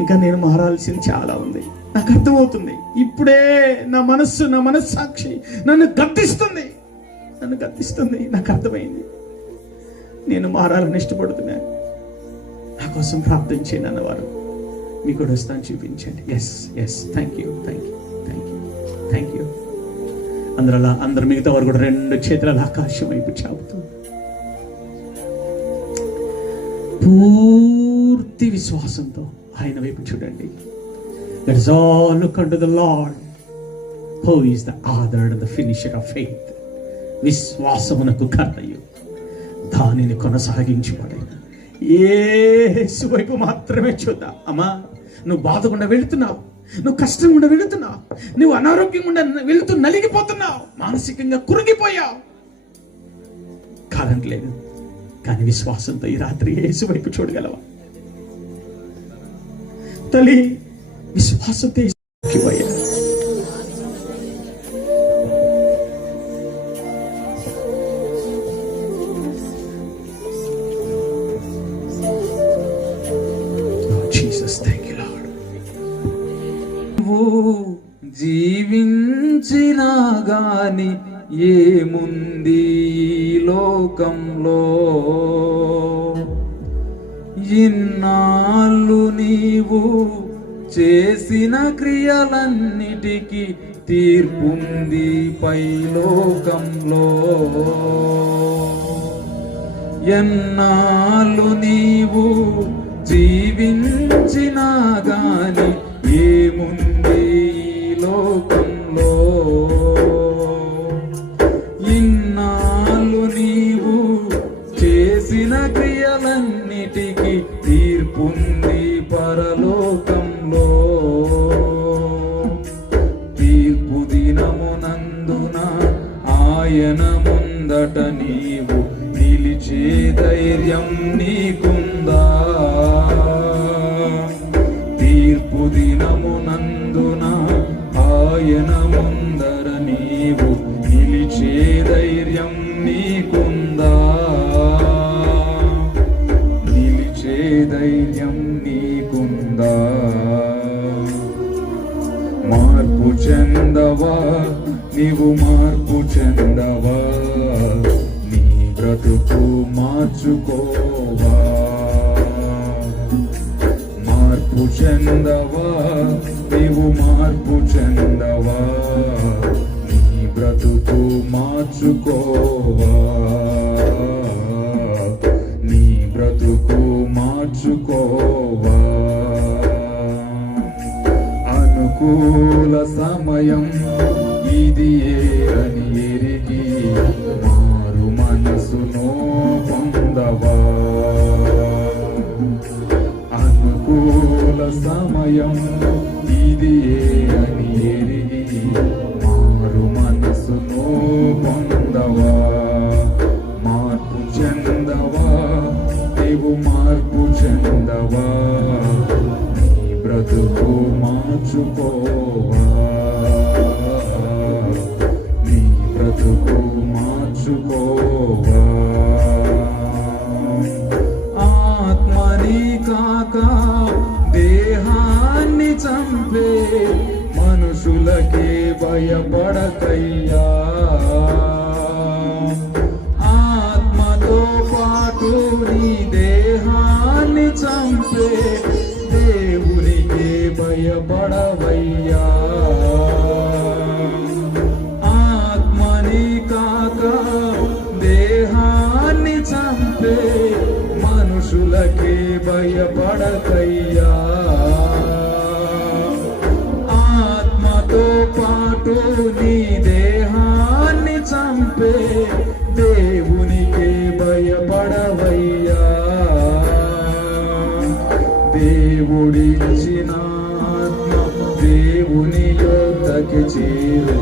ఇంకా నేను మారాల్సింది చాలా ఉంది. నాకు అర్థమవుతుంది. ఇప్పుడే నా మనస్సాక్షి నన్ను గద్దిస్తుంది. నాకు అర్థమైంది. నేను మారాలని ఇష్టపడుతున్నాను. నా కోసం ప్రార్థన చేయండి అన్నవారు మీ కూడా వస్తాను చూపించండి. Yes, thank you. అందరు మిగతా వారు కూడా 2 చేతుల ఆకాశం వైపు చాపుతూ పూర్తి విశ్వాసంతో ఆయన వైపు చూడండి. Let us all look unto the Lord, who is the author and the finisher of faith. విశ్వాసమునకు కర్తయు దానిని కొనసాగించువాడైన యేసు వైపు మాత్రమే చూద్దాం. అమ్మా, నువ్వు బాధకుండా వెళుతున్నావు, నువ్వు కష్టం గుండా వెళుతున్నావు, నువ్వు అనారోగ్యం గుండా వెళుతూ నలిగిపోతున్నావు, మానసికంగా కురిగిపోయావు. కాదంటలేదు, కానీ విశ్వాసంతో ఈ రాత్రి యేసు వైపు చూడగలవా? తల్లి, విశ్వాసంతో పోయా. జీవించినా గాని ఏముంది ఈ లోకంలో, ఇన్నాళ్ళు నీవు చేసిన క్రియలన్నిటికీ తీర్పుంది పైలోకంలో. ఎన్నాళ్ళు నీవు జీవించినా గాని ఏముంది ఈ లోకం ఇన్నాళ్ళు నీవు చేసిన క్రియలన్నిటికీ తీర్పుంది పరలోకంలో. తీర్పు దినమునందున ఆయన ముందట నీవు నిలిచే ధైర్యం నీకుందా? తీర్పు దినమునందున ఆయన ముందర నీవు నిలిచే ధైర్యం నీకుందా? నిలిచే ధైర్యం నీకుందా? మార్పు చెందవా నీవు, మార్పు చెందవా, నీ బ్రతుకు మార్చుకోవా. మార్పు చెందవా నీవు, మార్పు చెందవా, నీ బ్రతుకు మార్చుకోవా. నీ బ్రతుకు మార్చుకోవా. అనుకూల సమయం ఇది అని ఎరిగి మారు మనసును పొందవా. అనుకూల సమయం ఇది అని ఎరిగి మారు మనసును పొందవా. మార్పు చెందవా నీవు, మార్పు చెందవా, నీ బ్రతుకు మార్చుకోవా. నీ బ్రతుకు మార్చుకోవా. ఆత్మని కాక దేహాన్ని చంపే మనుషులకే భయపడకయ్యా. ఆత్మతో పాటు నీ దేహాన్ని చంపే దేవునికే భయపడవయ్యా. ఆత్మని కాక దేహాన్ని చంపే మనుషులకే భయపడకయ్యా. ఆత్మతో పాటు నీ దేహాన్ని చంపే దేవునికే భయపడవయ్యా. దేవుడిచ్చిన ఆత్మ దేవుని యొద్దకి చేరు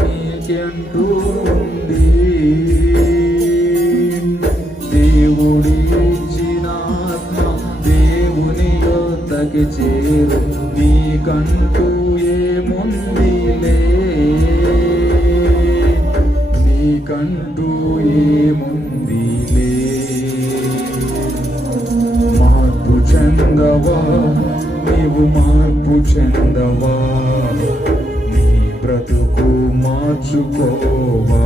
నీకంటూ ఉంది. దేవుడిచ్చిన ఆత్మ దేవుని యొద్దకి చేరు నీకంటూ ఏముందిలే. నీకంటూ ఏముందిలే. మార్పు చెందవా నీవు, మార్పు చెందవా, నీ బ్రతుకు మార్చుకోవా.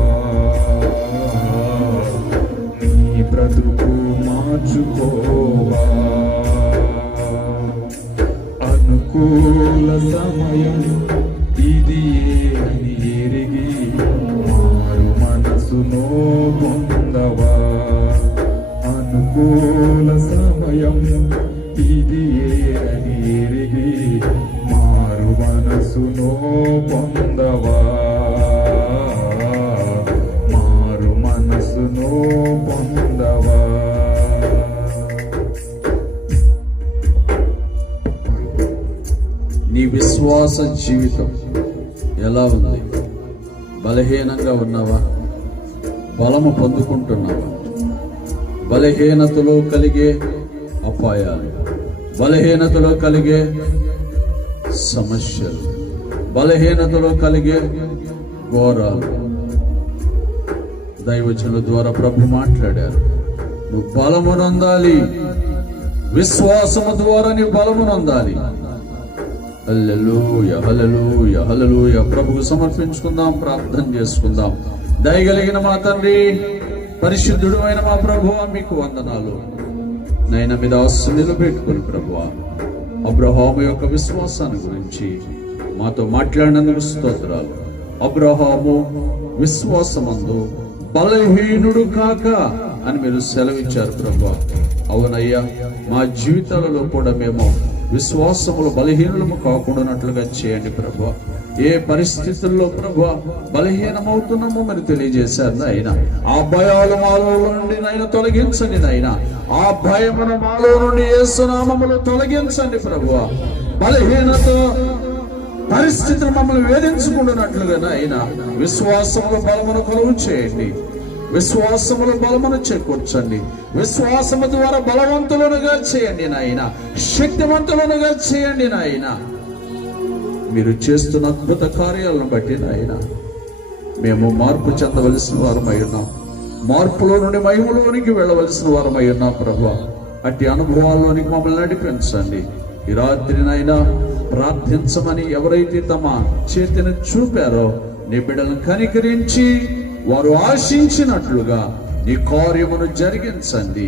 నీ బ్రతుకు మార్చుకోవా. అనుకూల సమయం ఇది అని ఎరిగి మారు మనసును పొందవా. అనుకూల సమయం ఇది అని ఎరిగి మారు మనసును పొందవా. మారు మనసును పొందవా. నీ విశ్వాస జీవితం ఎలా ఉంది? బలహీనంగా ఉన్నావా? బలము పొందుకుంటున్నావా? బలహీనతలో కలిగే అపాయాలు, బలహీనతలో కలిగే సమస్యలు, బలహీనతలో కలిగే ఘోరాలు దైవజనుల ద్వారా ప్రభు మాట్లాడారు. నువ్వు బలమునందాలి. విశ్వాసము ద్వారా నీ బలమునందాలి. హల్లెలూయా, హల్లెలూయా, హల్లెలూయా. ప్రభువు సమర్పించుకుందాం, ప్రార్థన చేసుకుందాం. దయగలిగిన మా తండ్రి, పరిశుద్ధుడు అయిన మా ప్రభువా, మీకు వందనాలు. నైనా మీద ఆశ నిలబెట్టుకుని ప్రభువా, అబ్రహాము యొక్క విశ్వాసాన్ని గురించి మాతో మాట్లాడినందుకు స్తోత్రాలు. అబ్రహాము విశ్వాసమందు బలహీనుడు కాక అని మీరు సెలవిచ్చారు ప్రభువా. అవునయ్యా, మా జీవితాలలో కూడా మేము విశ్వాసములు బలహీనులము కాకుండానట్లుగా చేయండి ప్రభువా. ఏ పరిస్థితుల్లో ప్రభు బలహీనమవుతున్నామో మరి తెలియజేశారు నాయన. ఆ భయాలు మాలో నుండి నాయన తొలగించండి నాయన. ఆ భయమును మాలో నుండి యేసు నామములో తొలగించండి ప్రభు. బలహీనత పరిస్థితులు మమ్మల్ని వేధించుకుంటున్నట్లుగా నాయన విశ్వాసముల బలమును కలుగు చేయండి. విశ్వాసముల బలమును చేకూర్చండి. విశ్వాసము ద్వారా బలవంతులుగా చేయండి నాయన. శక్తివంతులుగా చేయండి నాయన. మీరు చేస్తున్న అద్భుత కార్యాలను బట్టి నాయన మేము మార్పు చెందవలసిన వారమై ఉన్నాం. మార్పులో నుండి మహిమలోనికి వెళ్ళవలసిన వారమై ఉన్నాం ప్రభు. అట్టి అనుభవాల్లోనికి మమ్మల్ని నడిపించండి. ఈ రాత్రి నాయన ప్రార్థించమని ఎవరైతే తమ చేతిని చూపారో నీ బిడ్డలను కనికరించి వారు ఆశించినట్లుగా నీ కార్యమును జరిగించండి.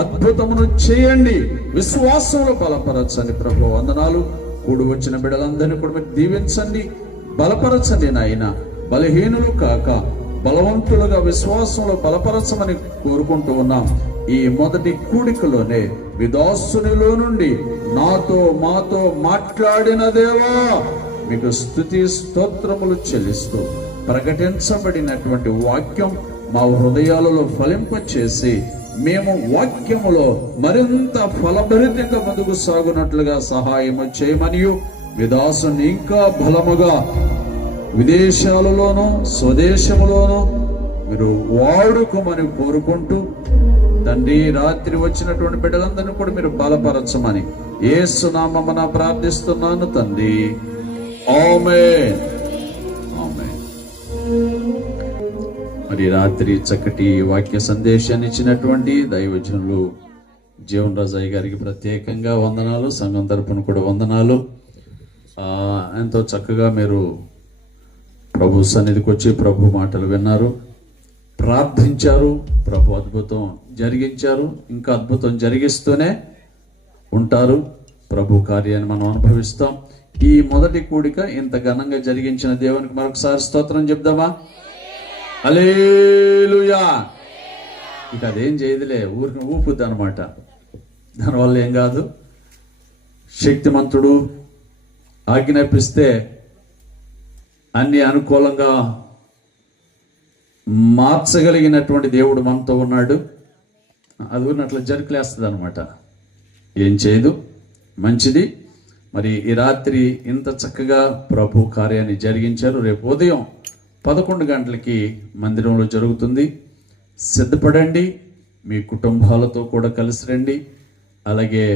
అద్భుతమును చేయండి. విశ్వాసంలో బలపరచండి ప్రభు. వందనాలు. కూడి వచ్చిన బిడ్డలందరినీ కూడా మీరు దీవించండి, బలపరచండి నాయన. బలహీనులు కాక బలవంతులుగా విశ్వాసంలో బలపరచమని కోరుకుంటూ ఉన్నాం. ఈ మొదటి కూడికలోనే విదాసునిలో నుండి నాతో మాతో మాట్లాడిన దేవా మీకు స్తుతి స్తోత్రములు చెల్లిస్తూ ప్రకటించబడినటువంటి వాక్యం మా హృదయాలలో ఫలింపచేసి మేము వాక్యములో మరింత ఫలభరితంగా ముందుకు సాగునట్లుగా సహాయము చేయమనియు విదాసుని ఇంకా బలముగా విదేశాలలోనూ స్వదేశములోనూ మీరు వాడుకోమని కోరుకుంటూ తండ్రి రాత్రి వచ్చినటువంటి బిడ్డలందరినీ కూడా మీరు బలపరచమని యేసు నామమున ప్రార్థిస్తున్నాను తండ్రి. ఆమేన్. ఆమేన్. మరి రాత్రి చక్కటి వాక్య సందేశాన్ని ఇచ్చినటువంటి దైవజనులు జీవన్ రాజయ్య గారికి ప్రత్యేకంగా వందనాలు. సంఘం తరపున కూడా వందనాలు. ఎంతో చక్కగా మీరు ప్రభు సన్నిధికి వచ్చి ప్రభు మాటలు విన్నారు, ప్రార్థించారు. ప్రభు అద్భుతం జరిగించారు, ఇంకా అద్భుతం జరిగిస్తూనే ఉంటారు. ప్రభు కార్యాన్ని మనం అనుభవిస్తాం. ఈ మొదటి కూడిక ఇంత ఘనంగా జరిగించిన దేవునికి మరొకసారి స్తోత్రం చెప్దామా? హల్లెలూయా. ఇక అదేం చేయదులే, ఊరికి ఊపుద్ది అనమాట. దానివల్ల ఏం కాదు. శక్తిమంతుడు ఆజ్ఞాపిస్తే అన్ని అనుకూలంగా మార్చగలిగినటువంటి దేవుడు మనతో ఉన్నాడు. అది ఉన్నట్లు జరుకులేస్తుంది అనమాట. ఏం చేయదు, మంచిది. మరి ఈ రాత్రి ఇంత చక్కగా ప్రభు కార్యాన్ని జరిగించారు. రేపు ఉదయం 11 గంటలకి మందిరంలో జరుగుతుంది. సిద్ధపడండి. మీ కుటుంబాలతో కూడా కలిసి రండి. అలాగే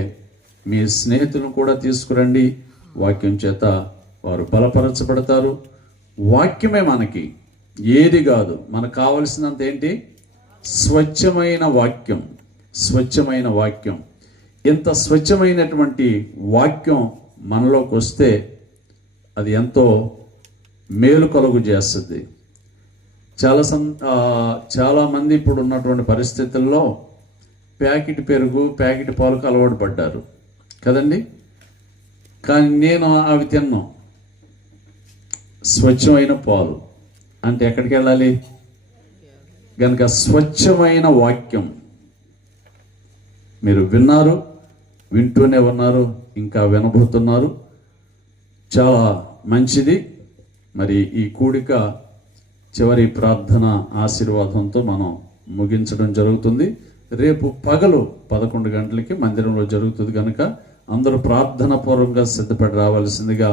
మీ స్నేహితులను కూడా తీసుకురండి. వాక్యం చేత వారు బలపరచబడతారు. వాక్యమే మనకి ఏది కాదు. మనకు కావలసినంత ఏంటి? స్వచ్ఛమైన వాక్యం. స్వచ్ఛమైన వాక్యం. ఇంత స్వచ్ఛమైనటువంటి వాక్యం మనలోకి వస్తే అది ఎంతో మేలు కలుగు చేస్తుంది. చాలా మంది ఇప్పుడు ఉన్నటువంటి పరిస్థితుల్లో ప్యాకెట్ పెరుగు, ప్యాకెట్ పాలకు అలవాటు పడ్డారు కదండి. కానీ నేను అవి తిన్నాను. స్వచ్ఛమైన పాలు అంటే ఎక్కడికి వెళ్ళాలి? కనుక స్వచ్ఛమైన వాక్యం మీరు విన్నారు, వింటూనే ఉన్నారు, ఇంకా వినబోతున్నారు. చాలా మంచిది. మరి ఈ కూడిక చివరి ప్రార్థన ఆశీర్వాదంతో మనం ముగించడం జరుగుతుంది. రేపు పగలు 11 గంటలకి మందిరంలో జరుగుతుంది. కనుక అందరూ ప్రార్థన పూర్వకంగా సిద్ధపడి రావాల్సిందిగా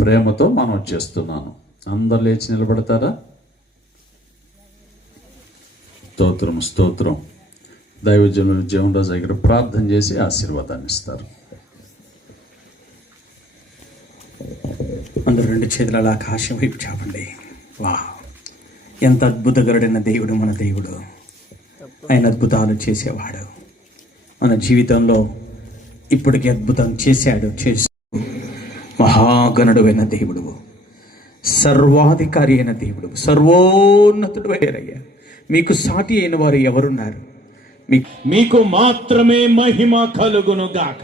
ప్రేమతో మనం చేస్తున్నాను. అందరు లేచి నిలబడతారా? స్తోత్రం, స్తోత్రం. దైవజనులు జీవన్ రాజు దగ్గర ప్రార్థన చేసి ఆశీర్వాదాన్ని ఇస్తారు. అందరూ 2 చేతుల ఆకాశం వైపు చాపండి. వా, ఎంత అద్భుతకరుడైన దేవుడు మన దేవుడు. ఆయన అద్భుతాలు చేసేవాడు. మన జీవితంలో ఇప్పటికీ అద్భుతం చేశాడు, చేస్తూ మహాగణుడు అయిన దేవుడు, సర్వాధికారి అయిన దేవుడు, సర్వోన్నతుడు అయ్యారయ్యా. మీకు సాటి అయిన వారు ఎవరున్నారు? మీకు మాత్రమే మహిమ కలుగును గాక.